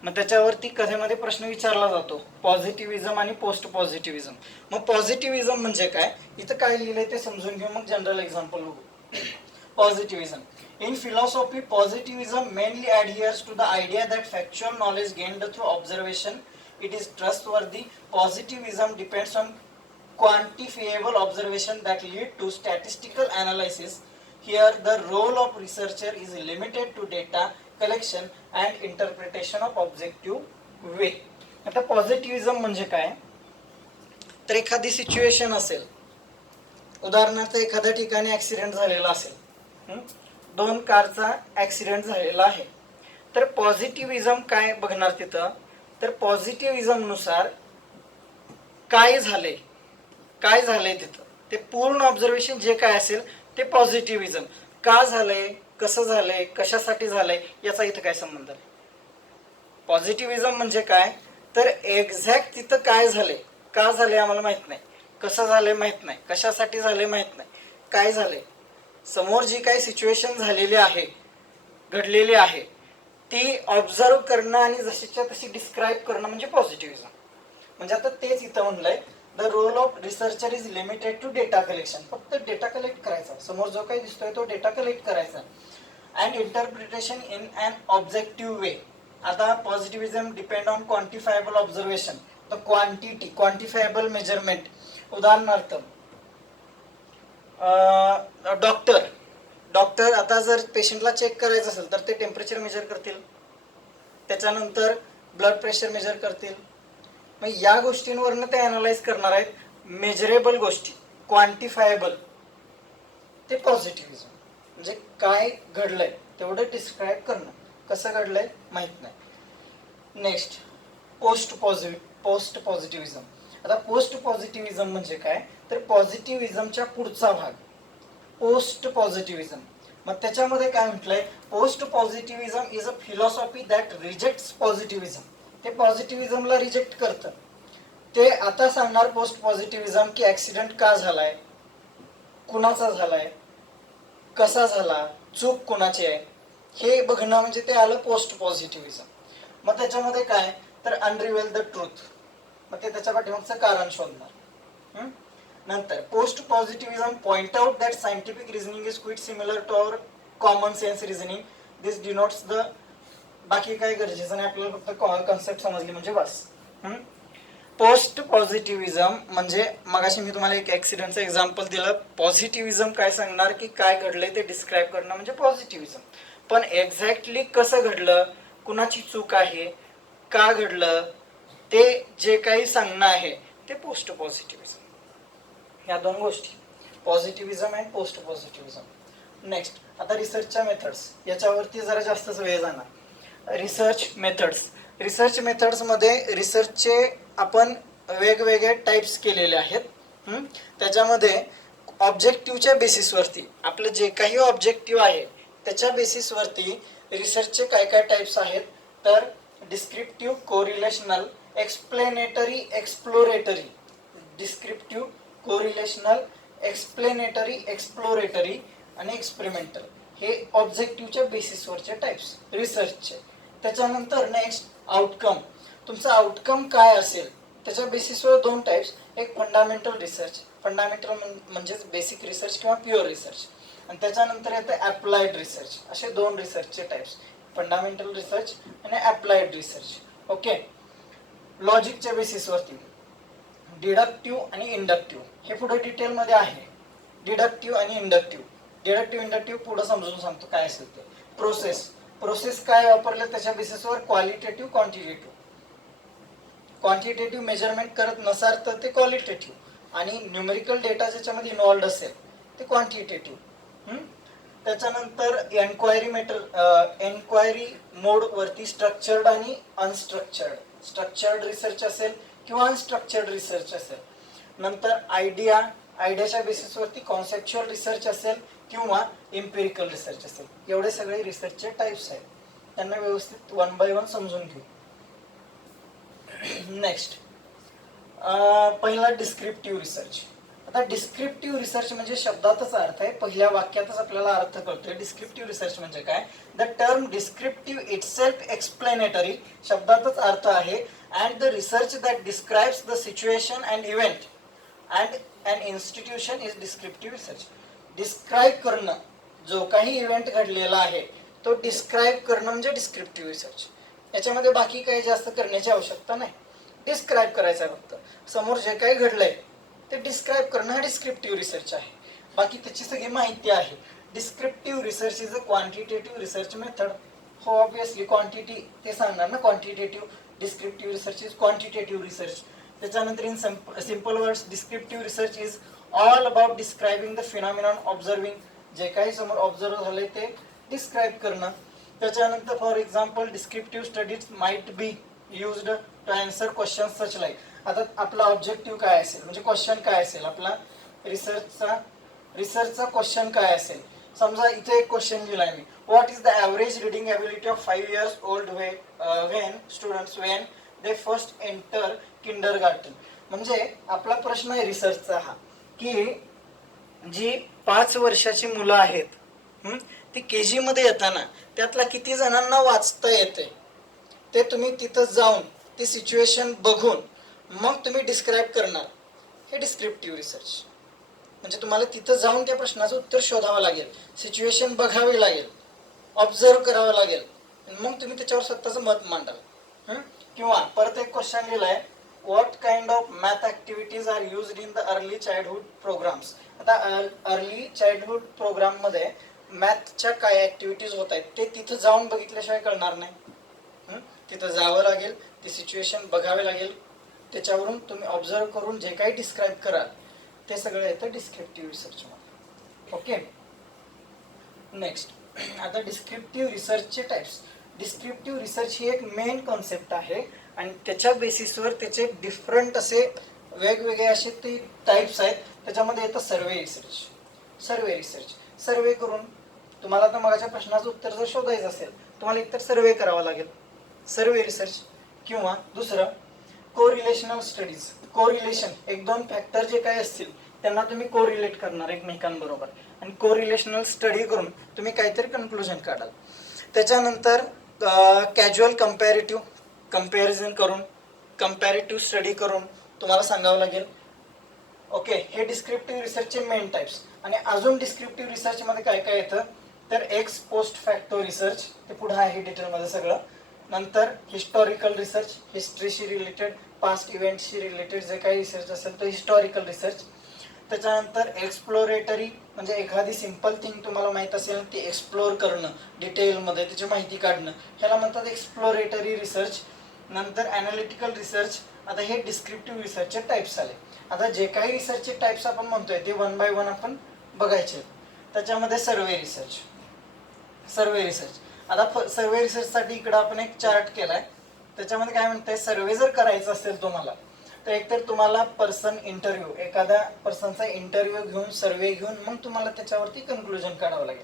मग त्याच्यावरती कथेमध्ये प्रश्न विचारला जातो, पॉझिटिव्हिजम आणि पोस्ट पॉझिटिव्हिजम. मग पॉझिटिव्हिजम म्हणजे काय, इथं काय लिहिलंय ते समजून घेऊ, मग जनरल एक्झाम्पल बघू. Positivism. In philosophy, positivism mainly adheres to the idea that factual knowledge gained through observation, it is trustworthy. Positivism depends on quantifiable observation that lead to statistical analysis. Here, the role of researcher is limited to data collection and interpretation of objective way. आता पॉझिटिव्हिजम म्हणजे काय, तर एखादी सिच्युएशन असेल, उदाहरणार्थ एखाद्या ठिकाणी ऍक्सिडेंट झालेला असेल, दोन कारचा ऍक्सिडेंट झालेला आहे, तर पॉझिटिव्हिजम काय बघणार तिथं, तर पॉझिटिव्हिजम नुसार काय झालंय तिथं ते पूर्ण ऑब्झर्वेशन जे काय असेल ते पॉझिटिव्हिजम. का झालंय, कसं झालंय, कशासाठी झालंय याचा इथं काय संबंध आहे. पॉझिटिव्हिजम म्हणजे काय, तर एक्झॅक्ट तिथं काय झालंय, का झालंय आम्हाला माहित नाही, कसं झालंय माहित नाही, कशासाठी झालंय माहित नाही, काय झालंय, समोर जी काही सिच्युएशन झालेली आहे, घडलेली आहे, ती ऑब्झर्व करणं आणि जशीच्या तशी डिस्क्राईब करणं म्हणजे पॉझिटिव्हिजम. म्हणजे आता तेच इथं म्हणलंय, the role of researcher is limited to data collection. फक्त डेटा कलेक्ट करायचा, समोर जो काही दिसतोय तो डेटा कलेक्ट करायचा, and interpretation in an objective way. आता positivism depend on quantifiable observation, the quantity, quantifiable measurement. उदाहरणार्थ डॉक्टर आता जर पेशंटला चेक करायचं असेल तर ते टेम्परेचर मेजर करतील, त्याच्यानंतर ब्लड प्रेशर मेजर करतील. मग या गोष्टींवरनं ते अनालाइज करणार आहेत. मेजरेबल गोष्टी, क्वांटिफायबल, ते पॉझिटिव्हिजम. म्हणजे काय घडलंय तेवढं डिस्क्राईब करणं, कसं घडलंय माहित नाही. Next, post positivism. आता पोस्ट पॉझिटिव्हिजम म्हणजे काय, तर पॉझिटिव्हिजमच्या पुढचा भाग पोस्ट पॉझिटिव्हिजम. मग त्याच्यामध्ये काय म्हटलंय, post positivism is a philosophy that rejects positivism. ते पॉझिटिव्हिजमला रिजेक्ट करतं. ते आता सांगणार पोस्ट पॉझिटिव्हिजम की ऍक्सिडेंट का झालाय, कुणाचा झालाय, कसा झाला, चूक कुणाची आहे, हे बघणं म्हणजे ते आलं पोस्ट पॉझिटिव्हिजम. मग त्याच्यामध्ये काय, तर अनरिव्हेल द ट्रूथ, मग ते त्याच्या पाठीमागचं कारण शोधणार. नंतर post positivism point out that scientific reasoning is quite similar to our common sense reasoning. This denotes the, बाकी काही गरजेचं नाही, आपल्याला फक्त कॉन्सेप्ट समजली म्हणजे बस. पोस्ट पॉझिटिव्हिजम म्हणजे मगाशी मी तुम्हाला एक ऍक्सिडेंटचं एक्झाम्पल दिलं. पॉझिटिव्हिजम काय सांगणार की काय घडलंय ते डिस्क्राईब करणं म्हणजे पॉझिटिव्हिजम. पण एक्झॅक्टली कसं घडलं, कुणाची चूक आहे, का घडलं, ते जे काही सांगणं आहे ते पोस्ट पॉझिटिव्हिझम. ह्या दोन गोष्टी, पॉझिटिव्हिझम अँड पोस्ट पॉझिटिव्हिझम. नेक्स्ट, आता रिसर्चच्या मेथड्स, याच्यावरती जरा जास्तच वेळ जाणार. Research methods. रिसर्च मेथड्समध्ये रिसर्चचे आपण वेगवेगळे टाईप्स केलेले आहेत. त्याच्यामध्ये ऑब्जेक्टिव्हच्या बेसिसवरती, आपलं जे काही ऑब्जेक्टिव्ह आहे त्याच्या बेसिसवरती रिसर्चचे काय काय टाईप्स आहेत, तर descriptive, correlational, explanatory, exploratory. Descriptive, correlational, explanatory, exploratory आणि एक्सपेरिमेंटल, हे ऑब्जेक्टिव्हच्या बेसिसवरचे टाईप्स रिसर्चचे. त्याच्यानंतर नेक्स्ट, आउटकम. तुमचा आउटकम काय असेल त्याच्या बेसिसवर दोन टाईप्स. एक फंडामेंटल रिसर्च, फंडामेंटल म्हणजेच बेसिक रिसर्च किंवा प्युअर रिसर्च, आणि त्याच्यानंतर येतं अप्लाइड रिसर्च. असे दोन रिसर्चचे टाईप्स, फंडामेंटल रिसर्च आणि अप्लाइड रिसर्च. ओके. लॉजिकच्या बेसिसवरती डिडक्टिव्ह आणि इंडक्टिव्ह, हे पुढे डिटेलमध्ये आहे. डिडक्टिव्ह आणि इंडक्टिव्ह. डिडक्टिव्ह इंडक्टिव्ह पुढे समजून सांगतो काय असेल ते. प्रोसेस, प्रोसेस काय वापरले त्याच्या बेसिसवर क्वालिटेटिव्ह, क्वांटिटेटिव्ह. क्वांटिटेटिव्ह मेजरमेंट करत नसाल तर ते क्वालिटेटिव्ह, आणि न्यूमेरिकल डेटा ज्याच्यामध्ये इन्व्हॉल्ड असेल ते क्वांटिटेटिव्ह. त्याच्यानंतर एन्क्वायरी मोड वरती स्ट्रक्चर्ड आणि अनस्ट्रक्चर्ड. स्ट्रक्चर्ड रिसर्च असेल किंवा अनस्ट्रक्चर्ड रिसर्च असेल. नंतर आयडियाच्या बेसिसवरती कॉन्सेप्च्युअल रिसर्च असेल किंवा इम्पेरिकल रिसर्च असेल. एवढे सगळे रिसर्चचे टाईप्स आहेत, त्यांना व्यवस्थित वन बाय वन समजून घेऊ. नेक्स्ट, पहिला डिस्क्रिप्टिव्ह रिसर्च. आता डिस्क्रिप्टिव्ह रिसर्च म्हणजे शब्दातच अर्थ आहे, पहिल्या वाक्यातच आपल्याला अर्थ कळतोय. डिस्क्रिप्टिव्ह रिसर्च म्हणजे काय? The term descriptive itself explanatory, शब्दातच अर्थ आहे, and the research that describes the situation and event and an institution is descriptive research. Describe करणं, जो काही इव्हेंट घडलेला आहे तो डिस्क्राईब करणं म्हणजे डिस्क्रिप्टिव्ह रिसर्च. याच्यामध्ये बाकी काही जास्त करण्याची आवश्यकता नाही, डिस्क्राईब करायचं आहे फक्त. समोर जे काही घडलंय ते डिस्क्राईब करणं हा डिस्क्रिप्टिव्ह रिसर्च आहे. बाकी त्याची सगळी माहिती आहे. Descriptive research is a quantitative research method. हो, ऑब्विसली क्वांटिटी ते सांगणार ना, quantitative. Descriptive research is quantitative research. त्याच्यानंतर in simple words, descriptive research is all about describing the phenomenon observing. जे काही समोर ऑब्झर्व झालंय ते डिस्क्राईब करणं. त्याच्यानंतर for example descriptive studies might be used to answer question such like. आता आपला ऑब्जेक्टिव्ह काय असेल, म्हणजे क्वेश्चन काय असेल आपला रिसर्चचा क्वेश्चन काय असेल. समजा इथे एक क्वेश्चन लिहिलाय मी, what is the average reading ability of 5 years old when students when they first enter kindergarten. म्हणजे आपला प्रश्न आहे रिसर्चचा हा, की जी 5 वर्षाची मुलं आहेत ती KG मध्ये येताना त्यातला किती जणांना वाचता येते, ते तुम्ही तिथं जाऊन ती सिच्युएशन बघून मग तुम्ही डिस्क्राईब करणार. हे डिस्क्रिप्टिव्ह रिसर्च. म्हणजे तुम्हाला तिथं जाऊन त्या प्रश्नाचं उत्तर शोधावं लागेल, सिच्युएशन बघावी लागेल, ऑब्झर्व करावं लागेल, मग तुम्ही त्याच्यावर स्वतःचं मत मांडाल. किंवा परत एक क्वेश्चन लिहिलाय, what kind of math activities are used in the early childhood programs. आता अर्ली चाइल्डहुड प्रोग्राममध्ये मॅथच्या काय ॲक्टिव्हिटीज होत आहेत ते तिथं जाऊन बघितल्याशिवाय कळणार नाही. तिथं जावं लागेल, ती सिच्युएशन बघावी लागेल, त्याच्यावरून तुम्ही ऑब्झर्व करून जे काही डिस्क्राईब कराल ते सगळं येतं डिस्क्रिप्टिव्ह रिसर्चमध्ये. ओके. नेक्स्ट, आता डिस्क्रिप्टिव्ह रिसर्चचे टाईप्स. डिस्क्रिप्टिव्ह रिसर्च ही एक मेन कॉन्सेप्ट आहे आणि त्याच्या बेसिसवर त्याचे डिफरंट असे वेगवेगळे असे ते टाईप्स आहेत. त्याच्यामध्ये येतं सर्वे रिसर्च. सर्वे रिसर्च, सर्वे करून तुम्हाला आता मगाच्या प्रश्नाचं उत्तर जर शोधायचं असेल तुम्हाला एकतर सर्वे करावा लागेल, सर्वे रिसर्च. किंवा दुसरं कोरिलेशनल स्टडीज. कोरिलेशन, एक दोन फॅक्टर जे काही असतील त्यांना तुम्ही कोरिलेट करणार एकमेकांबरोबर आणि कोरिलेशनल स्टडी करून तुम्ही काहीतरी कन्क्लुजन काढाल. त्याच्यानंतर कॅज्युअल कंपॅरेटिव्ह, कंपॅरिझन करून कंपॅरेटिव्ह स्टडी करून तुम्हाला सांगावं लागेल. ओके, हे डिस्क्रिप्टिव्ह रिसर्चचे मेन टाईप्स. आणि अजून डिस्क्रिप्टिव्ह रिसर्चमध्ये काय काय येतं तर एक्स पोस्ट फॅक्टो रिसर्च, ते पुढे आहे डिटेलमध्ये सगळं. नंतर हिस्टॉरिकल रिसर्च, हिस्ट्रीशी रिलेटेड, पास्ट इव्हेंट्सशी रिलेटेड जे काही रिसर्च असेल तो हिस्टॉरिकल रिसर्च. त्याच्यानंतर एक्सप्लोरेटरी, म्हणजे एखादी सिम्पल थिंग तुम्हाला माहीत असेल ती एक्सप्लोर करणं डिटेलमध्ये, त्याची माहिती काढणं, ह्याला म्हणतात एक्सप्लोरेटरी रिसर्च. नंतर ॲनालिटिकल रिसर्च. आता हे डिस्क्रिप्टिव्ह रिसर्चचे टाईप्स आले. आता जे काही रिसर्चचे टाईप्स आपण म्हणतोय ते वन बाय वन आपण बघायचे. त्याच्यामध्ये सर्वे रिसर्च. सर्वे रिसर्च आता सर्वे रिसर्चसाठी इकडं आपण एक चार्ट केलाय. त्याच्यामध्ये काय म्हणतंय, सर्वे जर करायचा असेल तुम्हाला तर एकतर तुम्हाला पर्सन इंटरव्ह्यू, एखाद्या पर्सनचा इंटरव्ह्यू घेऊन सर्वे घेऊन मग तुम्हाला त्याच्यावरती कन्क्लुजन काढावं लागेल.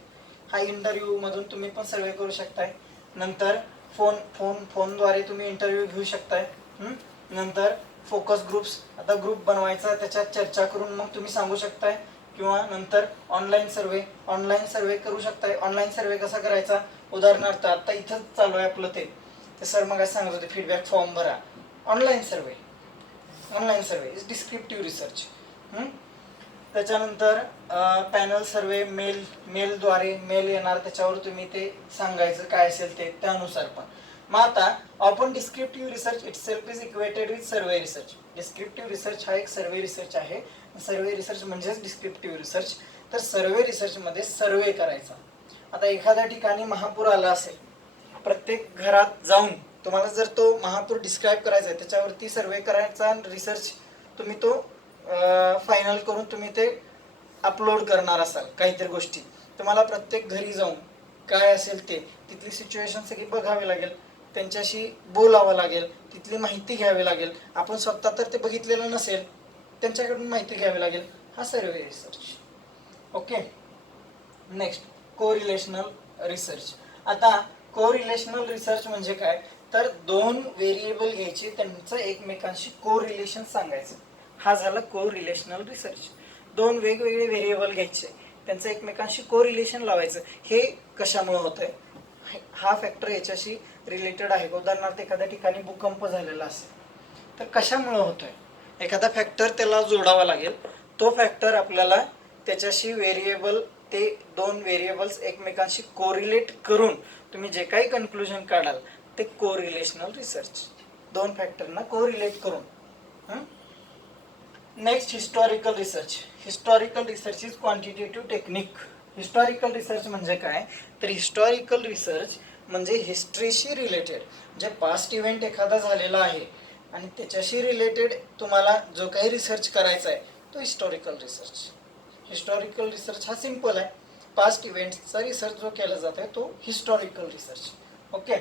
हा इंटरव्ह्यू मधून तुम्ही पण सर्वे करू शकताय. नंतर फोनद्वारे तुम्ही इंटरव्ह्यू घेऊ शकताय. नंतर फोकस ग्रुप्स, आता ग्रुप बनवायचा, त्याच्यात चर्चा करून मग तुम्ही सांगू शकताय. किंवा नंतर ऑनलाईन सर्वे करू शकताय. ऑनलाईन सर्वे कसा करायचा, उदाहरणार्थ आता इथं चालू आहे आपलं ते सर मग सांगत होते फीडबॅक फॉर्म भरा. Online survey is descriptive research. त्याच्यानंतर पॅनल सर्वे, मेलद्वारे मेल येणार, त्याच्यावर तुम्ही ते सांगायचं काय असेल ते त्यानुसार पण. मग आता आपण descriptive research itself is equated with survey research. Descriptive research हा एक सर्वे रिसर्च आहे. सर्वे रिसर्च म्हणजेच डिस्क्रिप्टिव्ह रिसर्च. तर सर्वे रिसर्चमध्ये सर्वे करायचा. आता एखाद्या ठिकाणी महापूर आला असेल, प्रत्येक घरात जाऊन तुम्हाला जर तो महापूर डिस्क्राईब करायचा आहे त्याच्यावरती सर्वे करायचा, रिसर्च तुम्ही तो फायनल करून तुम्ही ते अपलोड करणार असाल काहीतरी गोष्टी, तुम्हाला प्रत्येक घरी जाऊन काय असेल ते तिथली सिच्युएशन सगळी बघावी लागेल, त्यांच्याशी बोलावं लागेल, तिथली माहिती घ्यावी लागेल. आपण स्वतः तर ते बघितलेलं नसेल, त्यांच्याकडून माहिती घ्यावी लागेल. हा सर्वे research. Okay. Next correlational research. आता कोरिलेशनल रिसर्च म्हणजे काय, तर दोन व्हेरिएबल घ्यायचे, त्यांचं एकमेकांशी कोरिलेशन सांगायचं. हा झाला कोरिलेशनल रिसर्च. दोन वेगवेगळे व्हेरिएबल घ्यायचे, त्यांचं एकमेकांशी कोरिलेशन लावायचं. हे कशामुळे होत आहे, हा फॅक्टर याच्याशी रिलेटेड आहे. उदाहरणार्थ एखाद्या ठिकाणी भूकंप झालेला असेल तर कशामुळे होतोय, एखादा फॅक्टर त्याला जोडावा लागेल. तो फॅक्टर आपल्याला त्याच्याशी व्हेरिएबल, ते दोन व्हेरिएबल्स एकमेकांशी कोरिलेट करून तुम्ही जे काही कन्क्लुजन काढाल ते कोरिलेशनल रिसर्च. दोन फॅक्टरना कोरिलेट करून. Next historical research. Historical research is quantitative technique. Historical research म्हणजे काय, तर हिस्टॉरिकल रिसर्च म्हणजे हिस्ट्रीशी रिलेटेड, जे पास्ट इव्हेंट एखादा झालेला आहे आणि त्याच्याशी रिलेटेड तुम्हाला जो काही रिसर्च करायचा आहे तो हिस्टॉरिकल रिसर्च. हिस्टॉरिकल रिसर्च हा सिंपल आहे. पास्ट इव्हेंट्सचा रिसर्च जो केला जातो आहे तो हिस्टॉरिकल रिसर्च. ओके.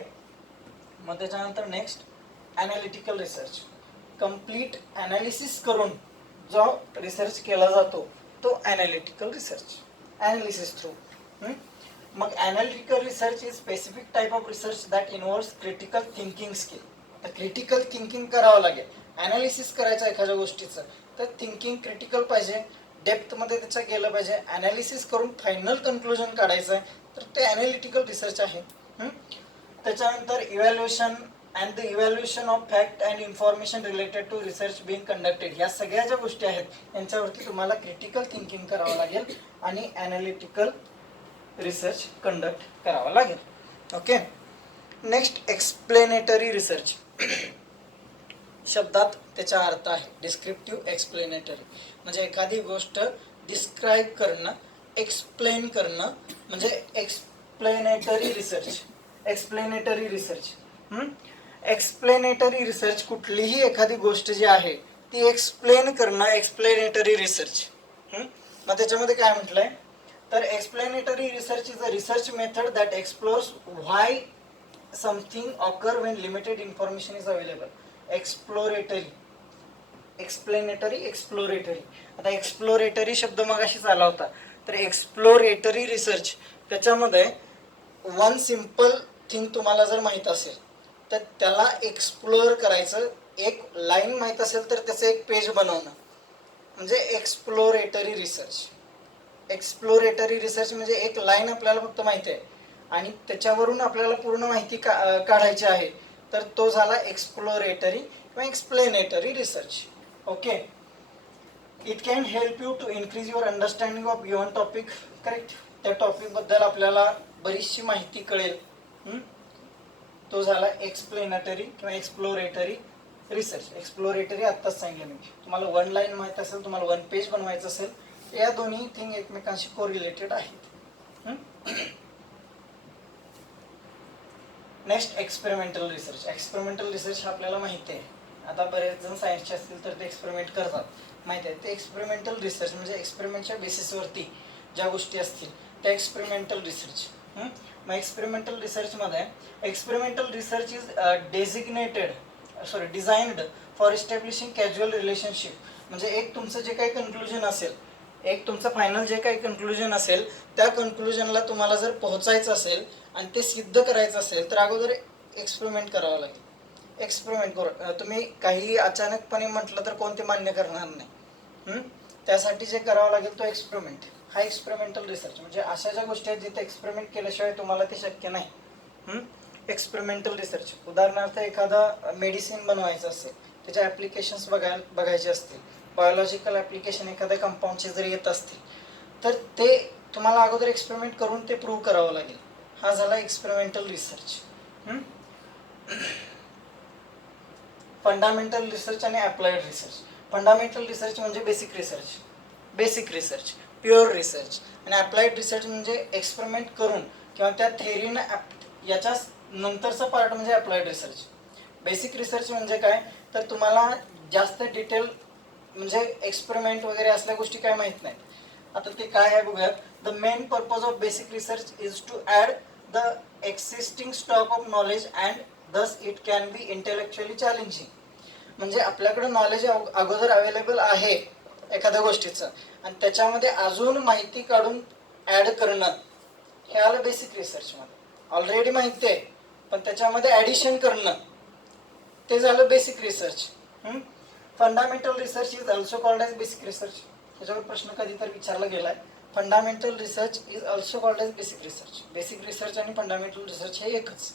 मग त्याच्यानंतर next analytical research. Complete analysis करून जो रिसर्च केला जातो तो ॲनालिटिकल रिसर्च, ॲनालिसिस थ्रू. मग analytical research is specific type of research that involves critical thinking skill. तर क्रिटिकल थिंकिंग करावं लागेल. ॲनालिसिस करायचं एखाद्या गोष्टीचं तर थिंकिंग क्रिटिकल पाहिजे, डेप्थमध्ये त्याचं गेलं पाहिजे. ॲनालिसिस करून फायनल कन्क्लुजन काढायचं आहे तर ते ॲनालिटिकल रिसर्च आहे. त्याच्यानंतर evaluation and the evaluation of fact and information related to research being conducted. या सगळ्या ज्या गोष्टी आहेत यांच्यावरती तुम्हाला क्रिटिकल थिंकिंग करावं लागेल आणि ॲनालिटिकल रिसर्च कंडक्ट करावा लागेल. ओके. Next explanatory research. शब्दात त्याचा अर्थ आहे डिस्क्रिप्टिव्ह एक्सप्लेनेटरी, म्हणजे एखादी गोष्ट डिस्क्राईब करणं, एक्सप्लेन करणं म्हणजे explanatory research. Explanatory research. Explanatory research कुठलीही एखादी गोष्ट जी आहे ती एक्सप्लेन करणं, एक्सप्लेनेटरी रिसर्च. मग त्याच्यामध्ये काय म्हटलंय, तर explanatory research is a research method that explores why something occur when limited information is available. Exploratory, explanatory, exploratory. आता एक्सप्लोरेटरी शब्द मगाशीच आला होता, तर एक्सप्लोरेटरी रिसर्च त्याच्यामध्ये वन सिम्पल थिंग तुम्हाला जर माहीत असेल तर त्याला एक्सप्लोर करायचं. एक लाईन माहीत असेल तर त्याचं एक पेज बनवणं म्हणजे एक्सप्लोरेटरी रिसर्च. एक्सप्लोरेटरी रिसर्च म्हणजे एक लाईन आपल्याला फक्त माहिती आहे आणि त्याच्यावरून आपल्याला पूर्ण माहिती काढायची आहे, तर तो झाला एक्सप्लोरेटरी किंवा explanatory research. Okay. It can help you to increase your understanding of given topic. Correct. त्या टॉपिकबद्दल आपल्याला बरीचशी माहिती कळेल. तो झाला एक्सप्लेनेटरी किंवा एक्सप्लोरेटरी रिसर्च. एक्सप्लोरेटरी आत्ताच सांगितलं मी. तुम्हाला वन लाईन माहीत असेल, तुम्हाला वन पेज बनवायचं असेल, या दोन्ही थिंग एकमेकांशी कोरिलेटेड आहेत. Next experimental research. Experimental research आपल्याला माहिती आहे, आता बरेच जण सायन्सचे असतील तर ते एक्सपेरिमेंट करतात माहिती आहे. ते एक्सपेरिमेंटल रिसर्च म्हणजे एक्सपेरिमेंटच्या बेसिसवरती ज्या गोष्टी असतील त्या एक्सपेरिमेंटल रिसर्च. मग एक्सपेरिमेंटल रिसर्चमध्ये experimental research is designed for establishing casual relationship. म्हणजे एक तुमचं जे काही कन्क्लुजन असेल, एक तुमचं फायनल जे काही कन्क्लुजन असेल त्या कन्क्लुजनला तुम्हाला जर पोहोचायचं असेल आणि ते सिद्ध करायचं असेल तर अगोदर एक्सपेरिमेंट करावं लागेल. एक्सपेरिमेंट करू, तुम्ही काही अचानकपणे म्हटलं तर कोणते मान्य करणार नाही. त्यासाठी जे करावं लागेल तो एक्सपेरिमेंट. हा एक्सपेरिमेंटल रिसर्च म्हणजे अशा ज्या गोष्टी आहेत जिथे एक्सपेरिमेंट केल्याशिवाय तुम्हाला ते शक्य नाही. एक्सपेरिमेंटल रिसर्च, उदाहरणार्थ एखादं मेडिसिन बनवायचं असेल, त्याचे ॲप्लिकेशन्स बघायचे असतील, बायोलॉजिकल ॲप्लिकेशन एखाद्या कंपाऊंडचे जर येत असतील तर ते तुम्हाला अगोदर एक्सपेरिमेंट करून ते प्रूव्ह करावं लागेल. हा झाला एक्सपेरिमेंटल रिसर्च. फंडामेंटल रिसर्च आणि अप्लाइड रिसर्च. फंडामेंटल रिसर्च म्हणजे बेसिक रिसर्च, प्युअर रिसर्च. आणि अप्लाइड रिसर्च म्हणजे एक्सपेरिमेंट करून किंवा त्या थेअरीनं याच्या नंतरचा पार्ट म्हणजे अप्लाइड रिसर्च. बेसिक रिसर्च म्हणजे काय तर तुम्हाला जास्त डिटेल म्हणजे एक्सपेरिमेंट वगैरे असल्या गोष्टी काय माहीत नाहीत. आता ते काय आहे बघूयात. The main purpose of basic research is to add the existing stock of knowledge and thus it can be intellectually challenging. म्हणजे आपल्याकडे नॉलेज अगोदर अवेलेबल आहे एखाद्या गोष्टीचं आणि त्याच्यामध्ये अजून माहिती काढून ॲड करणं हे आलं बेसिक रिसर्चमध्ये. ऑलरेडी माहिती आहे पण त्याच्यामध्ये ॲडिशन करणं ते झालं basic research. Fundamental research is also called as basic research. त्याच्यावर प्रश्न कधीतरी विचारला गेला आहे. Fundamental research is also called as basic research. Basic research आणि फंडामेंटल रिसर्च हे एकच.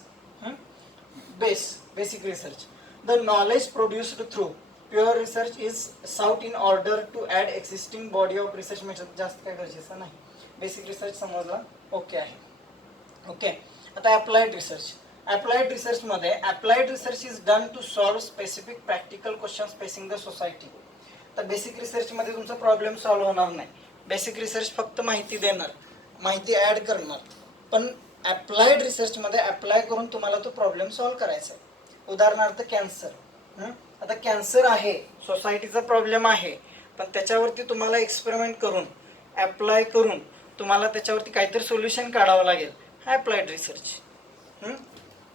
Basic research. The knowledge produced through pure research is sought in order to add existing body of research method. जास्त काय गरजेचं नाही. बेसिक रिसर्च समजला ओके आहे. ओके, आता अप्लाइड रिसर्च. अप्लाइड रिसर्चमध्ये applied research is done to solve specific practical questions facing the society. तर बेसिक रिसर्चमध्ये तुमचा प्रॉब्लेम सॉल्व्ह होणार नाही. बेसिक रिसर्च फक्त माहिती देणार, माहिती ॲड करणार. पण अप्लाइड रिसर्चमध्ये अप्लाय करून तुम्हाला तो प्रॉब्लेम सॉल्व्ह करायचा आहे. उदाहरणार्थ कॅन्सर. आता कॅन्सर आहे, सोसायटीचा प्रॉब्लेम आहे, पण त्याच्यावरती तुम्हाला एक्सपेरिमेंट करून अप्लाय करून तुम्हाला त्याच्यावरती काहीतरी सोल्युशन काढावं लागेल. हा अप्लाइड रिसर्च.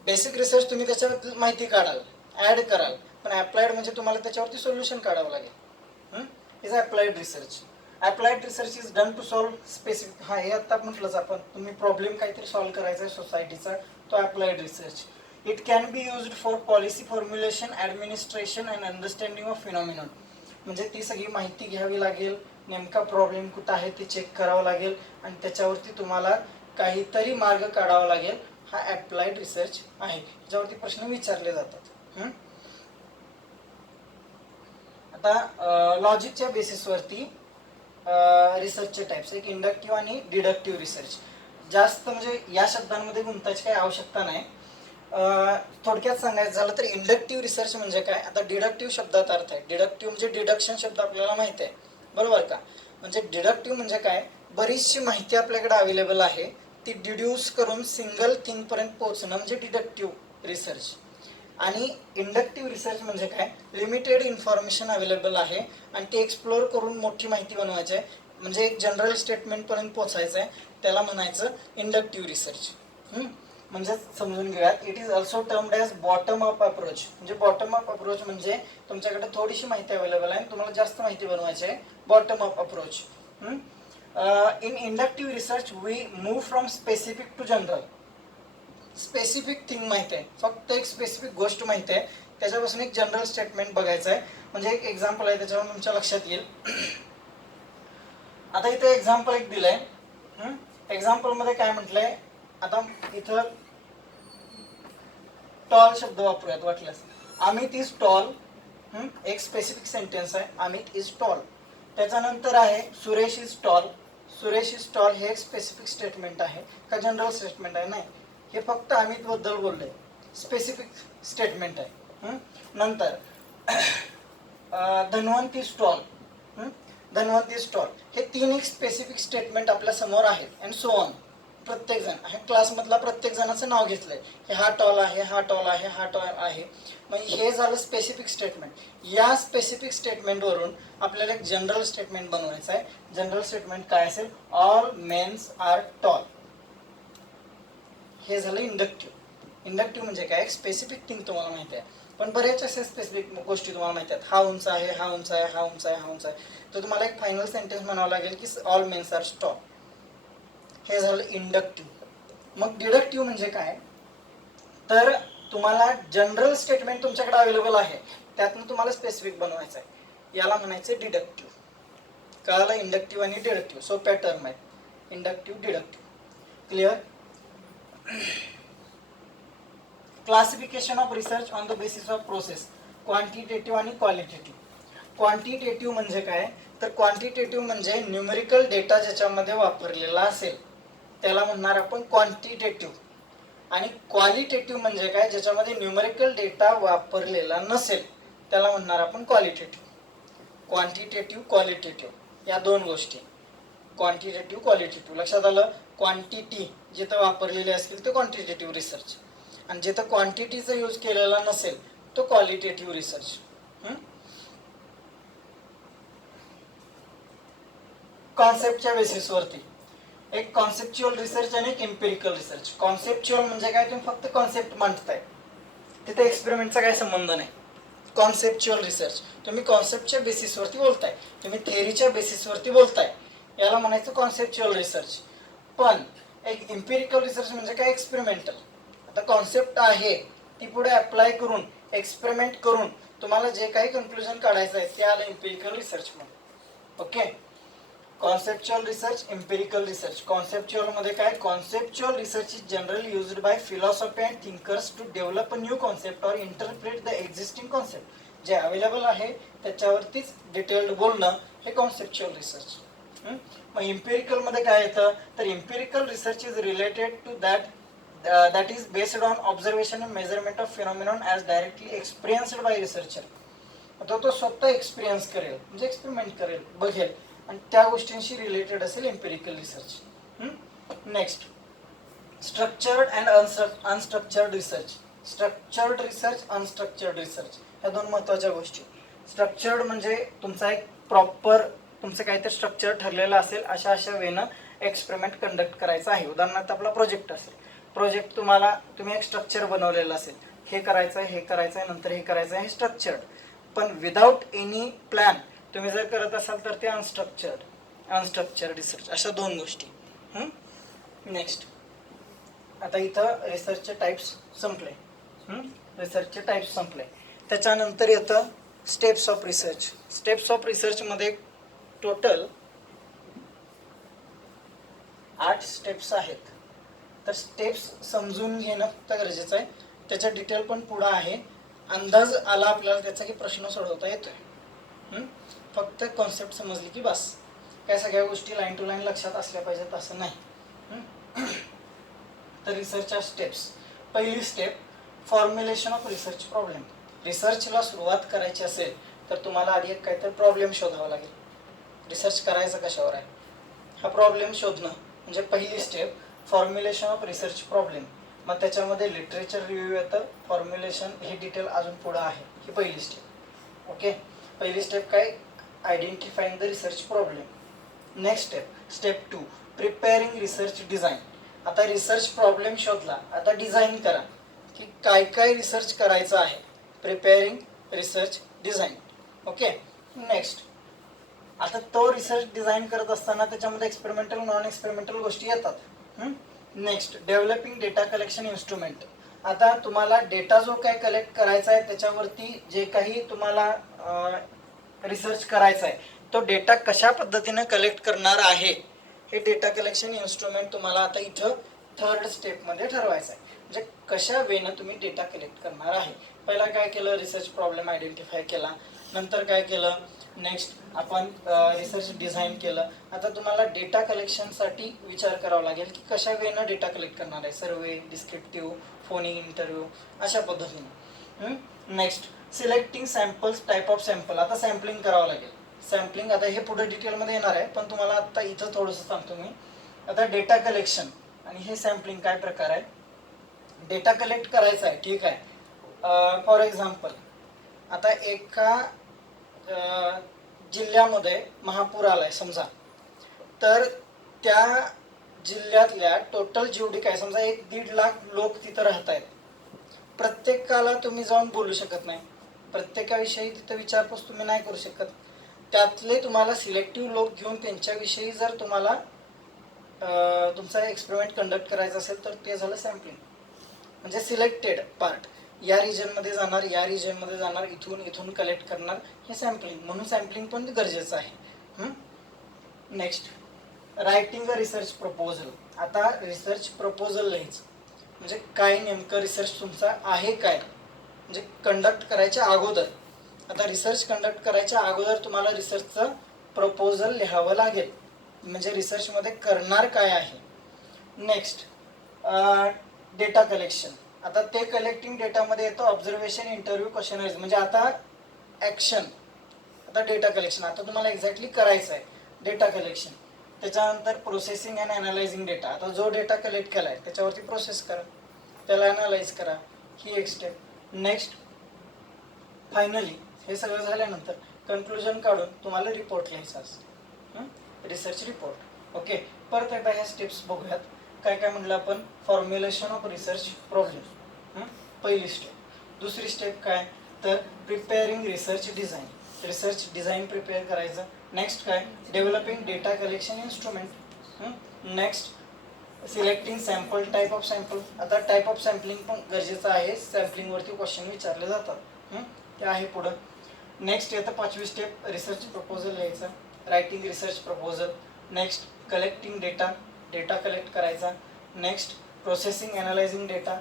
बेसिक रिसर्च तुम्ही त्याच्यावरती माहिती काढाल, ॲड कराल, पण अप्लाइड म्हणजे तुम्हाला त्याच्यावरती सोल्युशन काढावं लागेल. Is applied research. Applied research is done to solve specific. हा हे आत्ता म्हटलंच आपण, तुम्ही प्रॉब्लेम काहीतरी सॉल्व्ह करायचा आहे सोसायटीचा, तो applied research. It can be used for policy formulation, administration and understanding of phenomenon. म्हणजे ती सगळी माहिती घ्यावी लागेल, नेमका प्रॉब्लेम कुठं आहे ते चेक करावं लागेल आणि त्याच्यावरती तुम्हाला काहीतरी मार्ग काढावा लागेल. हा अप्लाइड रिसर्च आहे. त्याच्यावरती प्रश्न विचारले जातात. आता लॉजिकच्या बेसिसवरती रिसर्चचे टाईप्स, एक इंडक्टिव्ह आणि डिडक्टिव्ह रिसर्च. जास्त म्हणजे या शब्दांमध्ये गुंतायची काही आवश्यकता नाही. थोडक्यात सांगायचं झालं तर इंडक्टिव्ह रिसर्च म्हणजे काय. आता डिडक्टिव्ह शब्दात अर्थ आहे. डिडक्टिव्ह म्हणजे डिडक्शन शब्द आपल्याला माहिती आहे, बरोबर का. म्हणजे डिडक्टिव्ह म्हणजे काय, बरीचशी माहिती आपल्याकडे अवेलेबल आहे, ती डिड्यूस करून सिंगल थिंगपर्यंत पोहोचणं म्हणजे डिडक्टिव्ह रिसर्च. आणि इंडक्टिव्ह रिसर्च म्हणजे काय, लिमिटेड इन्फॉर्मेशन अवेलेबल आहे आणि ते एक्सप्लोअर करून मोठी माहिती बनवायची आहे, म्हणजे एक जनरल स्टेटमेंटपर्यंत पोहोचायचं आहे, त्याला म्हणायचं इंडक्टिव्ह रिसर्च. म्हणजे समजून घेऊयात. It is also termed as bottom up approach. म्हणजे बॉटम अप अप्रोच म्हणजे तुमच्याकडे थोडीशी माहिती अवेलेबल आहे, तुम्हाला जास्त माहिती बनवायची आहे, bottom up approach. In inductive research we move from specific to general. Specific thing माहिती आहे, फक्त एक स्पेसिफिक गोष्ट माहिती आहे, त्याच्यापासून एक जनरल स्टेटमेंट बघायचं आहे. म्हणजे एक एक्झाम्पल आहे, त्याच्यावर तुमच्या लक्षात येईल. आता इथे एक्झाम्पल एक दिलंय. एक्झाम्पलमध्ये काय म्हटलंय, आता इथं टॉल शब्द वापरूयात वाटल्यास. Amit is tall. एक स्पेसिफिक सेंटेन्स आहे, अमित इज टॉल. त्याच्यानंतर आहे Suresh is tall. Suresh is tall हे एक स्पेसिफिक स्टेटमेंट आहे का जनरल स्टेटमेंट आहे, नाही, हे फक्त अमित बद्दल बोललंय, स्पेसिफिक स्टेटमेंट आहे. नंतर धन्वंत इज टॉल. धन्वंत इज टॉल हे तीन एक स्पेसिफिक स्टेटमेंट आपल्या समोर आहेत अँड सो ऑन. प्रत्येक जण हे क्लासमधला प्रत्येक जणाचं नाव घेतलंय, हे हा टॉल आहे, हा टॉल आहे, हा टॉल आहे. मग हे झालं स्पेसिफिक स्टेटमेंट. या स्पेसिफिक स्टेटमेंटवरून आपल्याला एक जनरल स्टेटमेंट बनवायचं आहे. जनरल स्टेटमेंट काय असेल? All mens are tall. हे झालं इंडक्टिव्ह. इंडक्टिव्ह म्हणजे काय? स्पेसिफिक थिंग तुम्हाला माहिती आहे, पण बरेच असे स्पेसिफिक गोष्टी तुम्हाला माहिती आहेत. हा उंच आहे, हा उंच आहे, हा उंच आहे, हा उंच आहे. तर तुम्हाला एक फायनल सेंटेन्स म्हणावं लागेल की ऑल मेन्स आर टॉल. हे झालं इंडक्टिव्ह. मग डिडक्टिव्ह म्हणजे काय? तर तुम्हाला जनरल स्टेटमेंट तुमच्याकडे अवेलेबल आहे, त्यातनं तुम्हाला स्पेसिफिक बनवायचं आहे. याला म्हणायचं डिडक्टिव्ह. कळालं? इंडक्टिव्ह आणि डिडक्टिव्ह सोप्या टर्म आहेत. Inductive, deductive. Clear? Classification of research on the basis of process, quantitative आणि क्वालिटेटिव्ह. क्वांटिटेटिव्ह म्हणजे काय? तर क्वांटिटेटिव्ह म्हणजे न्यूमेरिकल डेटा ज्याच्यामध्ये वापरलेला असेल त्याला म्हणणार आपण क्वांटिटेटिव्ह. आणि क्वालिटेटिव्ह म्हणजे काय? ज्याच्यामध्ये न्यूमेरिकल डेटा वापरलेला नसेल त्याला म्हणणार आपण क्वालिटेटिव्ह. क्वांटिटेटिव्ह, क्वालिटेटिव्ह या दोन गोष्टी. Quantitative, qualitative. लक्षात आलं? क्वांटिटी जिथं वापरलेली असतील ते क्वांटिटेटिव्ह रिसर्च, आणि जिथं क्वांटिटीचा यूज केलेला नसेल तो क्वालिटेटिव्ह रिसर्च. कॉन्सेप्टच्या बेसिसवरती एक कॉन्सेप्च्युअल रिसर्च आणि एक एम्पिरिकल रिसर्च. कॉन्सेप्च्युअल म्हणजे काय? तुम्ही फक्त कॉन्सेप्ट मांडताय, तिथे एक्सपेरिमेंटचा काही संबंध नाही. कॉन्सेप्च्युअल रिसर्च तुम्ही कॉन्सेप्टच्या बेसिसवरती बोलताय, तुम्ही थेअरीच्या बेसिसवरती बोलताय, याला म्हणायचं कॉन्सेप्च्युअल रिसर्च. पण एक एम्पिरिकल रिसर्च म्हणजे काय? एक्सपेरिमेंटल. आता कॉन्सेप्ट आहे ती पुढे अप्लाय करून एक्सपेरिमेंट करून तुम्हाला जे काही कन्क्लुजन काढायचं आहे ते आलं एम्पिरिकल रिसर्च मध्ये. Okay. Conceptual research, empirical research. Conceptual मध्ये काय? Conceptual research is generally used by philosophy and thinkers to develop a new concept or interpret the existing concept. जे अवेलेबल आहे त्याच्यावरतीच डिटेल्ड बोलणं हे कॉन्सेप्च्युअल रिसर्च. मग एम्पिरिकल मध्ये काय येतं? तर empirical research is related to that is based on observation and measurement of phenomenon as directly experienced by researcher. आता तो स्वतः एक्सपिरियन्स करेल म्हणजे एक्सपेरिमेंट करेल, बघेल, आणि त्या गोष्टींशी रिलेटेड असेल empirical research. Next, structured and unstructured research. Structured research, unstructured research ह्या दोन महत्त्वाच्या गोष्टी. स्ट्रक्चर्ड म्हणजे तुमचा एक प्रॉपर तुमचं काहीतरी स्ट्रक्चर ठरलेलं असेल, अशा अशा वेनं एक्सपेरिमेंट कंडक्ट करायचं आहे. उदाहरणार्थ आपला प्रोजेक्ट असेल, प्रोजेक्ट तुम्ही एक स्ट्रक्चर बनवलेलं असेल, हे करायचं आहे, हे करायचं आहे, नंतर हे करायचं आहे, हे स्ट्रक्चर्ड. पण विदाउट एनी प्लॅन तुम्ही जर करत असाल तर ते अनस्ट्रक्चर्ड रिसर्च. अशा दोन गोष्टी. नेक्स्ट, आता इथं रिसर्चचे टाईप्स संपले. रिसर्चचे टाईप्स संपले. त्याच्यानंतर येतं steps of research. Steps of रिसर्चमध्ये टोटल 8 स्टेप्स आहेत. तर स्टेप्स समजून घेणं फक्त गरजेचं आहे. त्याच्या डिटेल पण पुढं आहे. अंदाज आला आपल्याला त्याचा की प्रश्न सोडवता येतोय. फक्त कॉन्सेप्ट समजली की बस. काय सगळ्या गोष्टी लाईन टू लाईन लक्षात असल्या पाहिजेत असं नाही. तर रिसर्चच्या स्टेप्स. पहिली step, formulation of research problem. रिसर्चला सुरुवात करायची असेल तर तुम्हाला आधी एक काहीतरी प्रॉब्लेम शोधावा लागेल. रिसर्च करायचं कशावर आहे हा प्रॉब्लेम शोधणं म्हणजे पहिली step, formulation of research problem. मग त्याच्यामध्ये लिटरेचर रिव्ह्यू येतं, फॉर्म्युलेशन, हे डिटेल अजून पुढं आहे. ही पहिली स्टेप. ओके. पहिली स्टेप काय? Identifying the research problem. Next step, step 2, preparing research design. आता रिसर्च प्रॉब्लेम शोधला, आता डिझाईन करा की काय काय रिसर्च करायचं आहे. Preparing research design. Okay. Next, आता तो रिसर्च डिझाईन करत असताना त्याच्यामध्ये एक्सपेरिमेंटल, नॉन एक्सपेरिमेंटल गोष्टी येतात. Next, developing data collection instrument. आता तुम्हाला डेटा जो काय कलेक्ट करायचा आहे त्याच्यावरती जे काही तुम्हाला रिसर्च करायचा आहे तो डेटा कशा पद्धतीने कलेक्ट करणार आहे हे डेटा कलेक्शन इन्स्ट्रुमेंट तुम्हाला आता इथं थर्ड स्टेपमध्ये ठरवायचं आहे. म्हणजे कशा वेनं तुम्ही डेटा कलेक्ट करणार आहे. पहिला काय केलं? रिसर्च प्रॉब्लेम आयडेंटिफाय केला. नंतर काय केलं? नेक्स्ट आपण रिसर्च डिझाईन केलं. आता तुम्हाला डेटा कलेक्शनसाठी विचार करावा लागेल की कशा वेनं डेटा कलेक्ट करणार आहे. सर्वे, डिस्क्रिप्टिव्ह, फोनिंग इंटरव्ह्यू, अशा पद्धतीने. Next, selecting samples, type of sample. आता सॅम्पलिंग करावं लागेल. सॅम्पलिंग आता हे पुढे डिटेलमध्ये येणार आहे पण तुम्हाला आता इथं थोडंसं सांगतो मी. आता डेटा कलेक्शन आणि हे सॅम्पलिंग काय प्रकार आहे. डेटा कलेक्ट करायचा आहे, ठीक आहे. फॉर एक्झाम्पल आता एका जिल्ह्यामध्ये महापूर आलाय समजा, तर त्या जिल्ह्यातल्या टोटल जेवढी काय समजा 1-1.5 लाख लोक तिथं राहत आहेत. प्रत्येकाला तुम्ही जाऊन बोलू शकत नाही, प्रत्येकाविषयी तिथं विचारपूस तुम्ही नाही करू शकत. त्यातले तुम्हाला सिलेक्टिव्ह लोक घेऊन त्यांच्याविषयी जर तुम्हाला तुमचा एक्सपेरिमेंट कंडक्ट करायचा असेल तर ते झालं सॅम्पलिंग. म्हणजे सिलेक्टेड पार्ट या रिजनमध्ये जाणार, या रिजनमध्ये जाणार, इथून कलेक्ट करणार, हे सॅम्पलिंग. म्हणून सॅम्पलिंग पण गरजेचं आहे. Next, writing a research proposal. आता रिसर्च प्रपोजल लिहायचं म्हणजे काय, नेमकं रिसर्च तुमचा आहे काय, म्हणजे कंडक्ट करायच्या अगोदर. आता रिसर्च कंडक्ट करायच्या अगोदर तुम्हाला रिसर्चचं प्रपोजल लिहावं लागेल, म्हणजे रिसर्चमध्ये करणार काय आहे. Next, data collection. आता ते कलेक्टिंग डेटामध्ये येतं ऑब्झर्वेशन, इंटरव्ह्यू, क्वेश्चनराईज. म्हणजे आता ॲक्शन, आता डेटा कलेक्शन आता तुम्हाला एक्झॅक्टली करायचं आहे डेटा कलेक्शन. त्याच्यानंतर प्रोसेसिंग अँड अनालायझिंग डेटा. आता जो डेटा कलेक्ट केला आहे त्याच्यावरती प्रोसेस करा, त्याला अनालाइज करा, ही एक स्टेप. नेक्स्ट, फायनली हे सगळं झाल्यानंतर कन्क्लुजन काढून तुम्हाला रिपोर्ट लिहायचा असतो, रिसर्च रिपोर्ट. ओके, परत एकदा ह्या स्टेप्स बघूयात. काय काय म्हटलं आपण. फॉर्म्युलेशन ऑफ रिसर्च प्रॉब्लेम, पहिली स्टेप. दुसरी स्टेप काय तर preparing research design, research design prepare करायचं. नेक्स्ट काय, developing data collection instrument. Next, selecting sample, type of sample. आता टाईप ऑफ सॅम्पलिंग पण गरजेचं आहे, सॅम्पलिंगवरती क्वेश्चन विचारले जातात, ते आहे पुढं. नेक्स्ट येतं 5वी स्टेप, रिसर्च प्रपोजल लिहायचा, writing research proposal. Next, collecting data, data collect करायचा. नेक्स्ट, प्रोसेसिंग अनालायझिंग डेटा,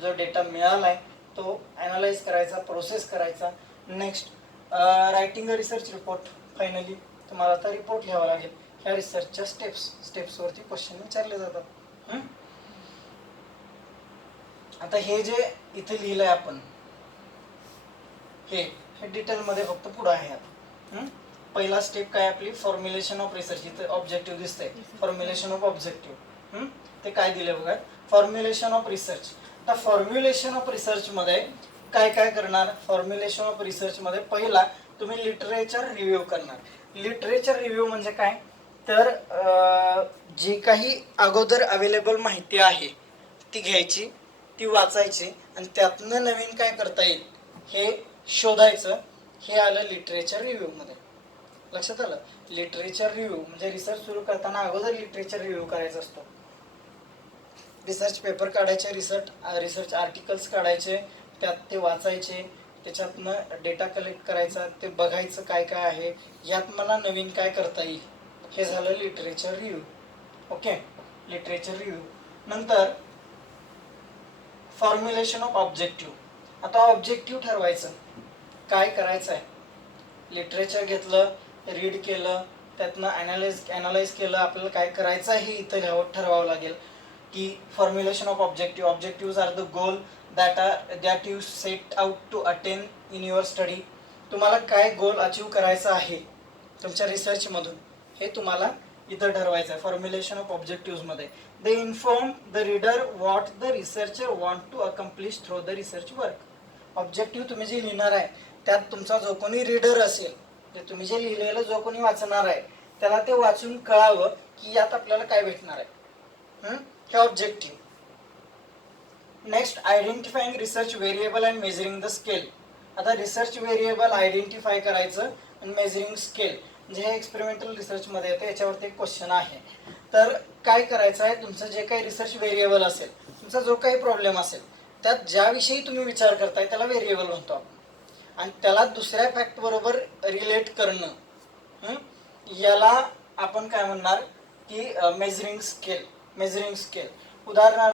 जो डेटा मिळाला आहे तो ॲनालाइज करायचा, प्रोसेस करायचा. Next, writing a research report. Finally तुम्हाला आता रिपोर्ट लिहावा लागेल. ह्या रिसर्चच्या स्टेप्सवरती क्वेश्चन विचारले जातात. आता हे जे इथे लिहिलंय आपण, हे डिटेलमध्ये फक्त पुढं आहे. आता पहिला स्टेप काय आपली, फॉर्म्युलेशन ऑफ रिसर्च. इथे ऑब्जेक्टिव्ह दिसतंय, फॉर्म्युलेशन ऑफ ऑब्जेक्टिव्ह. ते काय दिले बघा, फॉर्म्युलेशन ऑफ रिसर्च. आता फॉर्म्युलेशन ऑफ रिसर्च मध्ये काय काय करणार. फॉर्म्युलेशन ऑफ रिसर्च मध्ये पहिला तुम्ही लिटरेचर रिव्ह्यू करणार. लिटरेचर रिव्ह्यू म्हणजे काय तर जी काही अगोदर अवेलेबल माहिती आहे ती घ्यायची, ती वाचायची आणि त्यातनं नवीन काय करता येईल हे शोधायचं. हे आलं लिटरेचर रिव्ह्यू मध्ये. लक्षात आलं. लिटरेचर रिव्ह्यू म्हणजे रिसर्च सुरू करताना अगोदर लिटरेचर रिव्ह्यू करायचा असतो. रिसर्च पेपर काढायचे, रिसर्च आर्टिकल्स काढायचे, त्यात ते वाचायचे, त्याच्यातनं डेटा कलेक्ट करायचा, ते बघायचं काय काय आहे, यात मला नवीन काय करता येईल. हे झालं literature review. Okay, literature review. नंतर फॉर्म्युलेशन ऑफ ऑब्जेक्टिव्ह. आता ऑब्जेक्टिव्ह ठरवायचं काय करायचं आहे. लिटरेचर घेतलं, रीड केलं, त्यातनं ॲनालाइज केलं, आपल्याला काय करायचं आहे हे इथं ठरवावं लागेल. की formulation of objective. Objective are the goal that you set out to attain in your study. तुम्हाला काय गोल अचीव करायचा आहे तुमच्या रिसर्चमधून हे तुम्हाला इथं ठरवायचं आहे फॉर्म्युलेशन ऑफ ऑब्जेक्टिव्हमध्ये. They inform the reader what the researcher want to accomplish through the research work. Objective तुम्ही जे लिहिणार आहे त्यात तुमचा जो कोणी रीडर असेल, जे तुम्ही जे लिहिलेलं जो कोणी वाचणार आहे त्याला ते वाचून कळावं की यात आपल्याला काय भेटणार आहे. हे objective. Next, identifying research variable and measuring the scale. आता रिसर्च व्हेरिएबल आयडेंटिफाय करायचं आणि मेजरिंग स्केल म्हणजे हे एक्सपेरिमेंटल रिसर्चमध्ये येतं. याच्यावरती एक क्वेश्चन आहे. तर काय करायचं आहे, तुमचं जे काही रिसर्च व्हेरिएबल असेल, तुमचा जो काही प्रॉब्लेम असेल त्यात ज्याविषयी तुम्ही विचार करताय त्याला व्हेरिएबल म्हणतो आपण. आणि त्याला दुसऱ्या फॅक्ट बरोबर रिलेट करणं, याला आपण काय म्हणणार की मेजरिंग स्केल. उदाहरणार्थ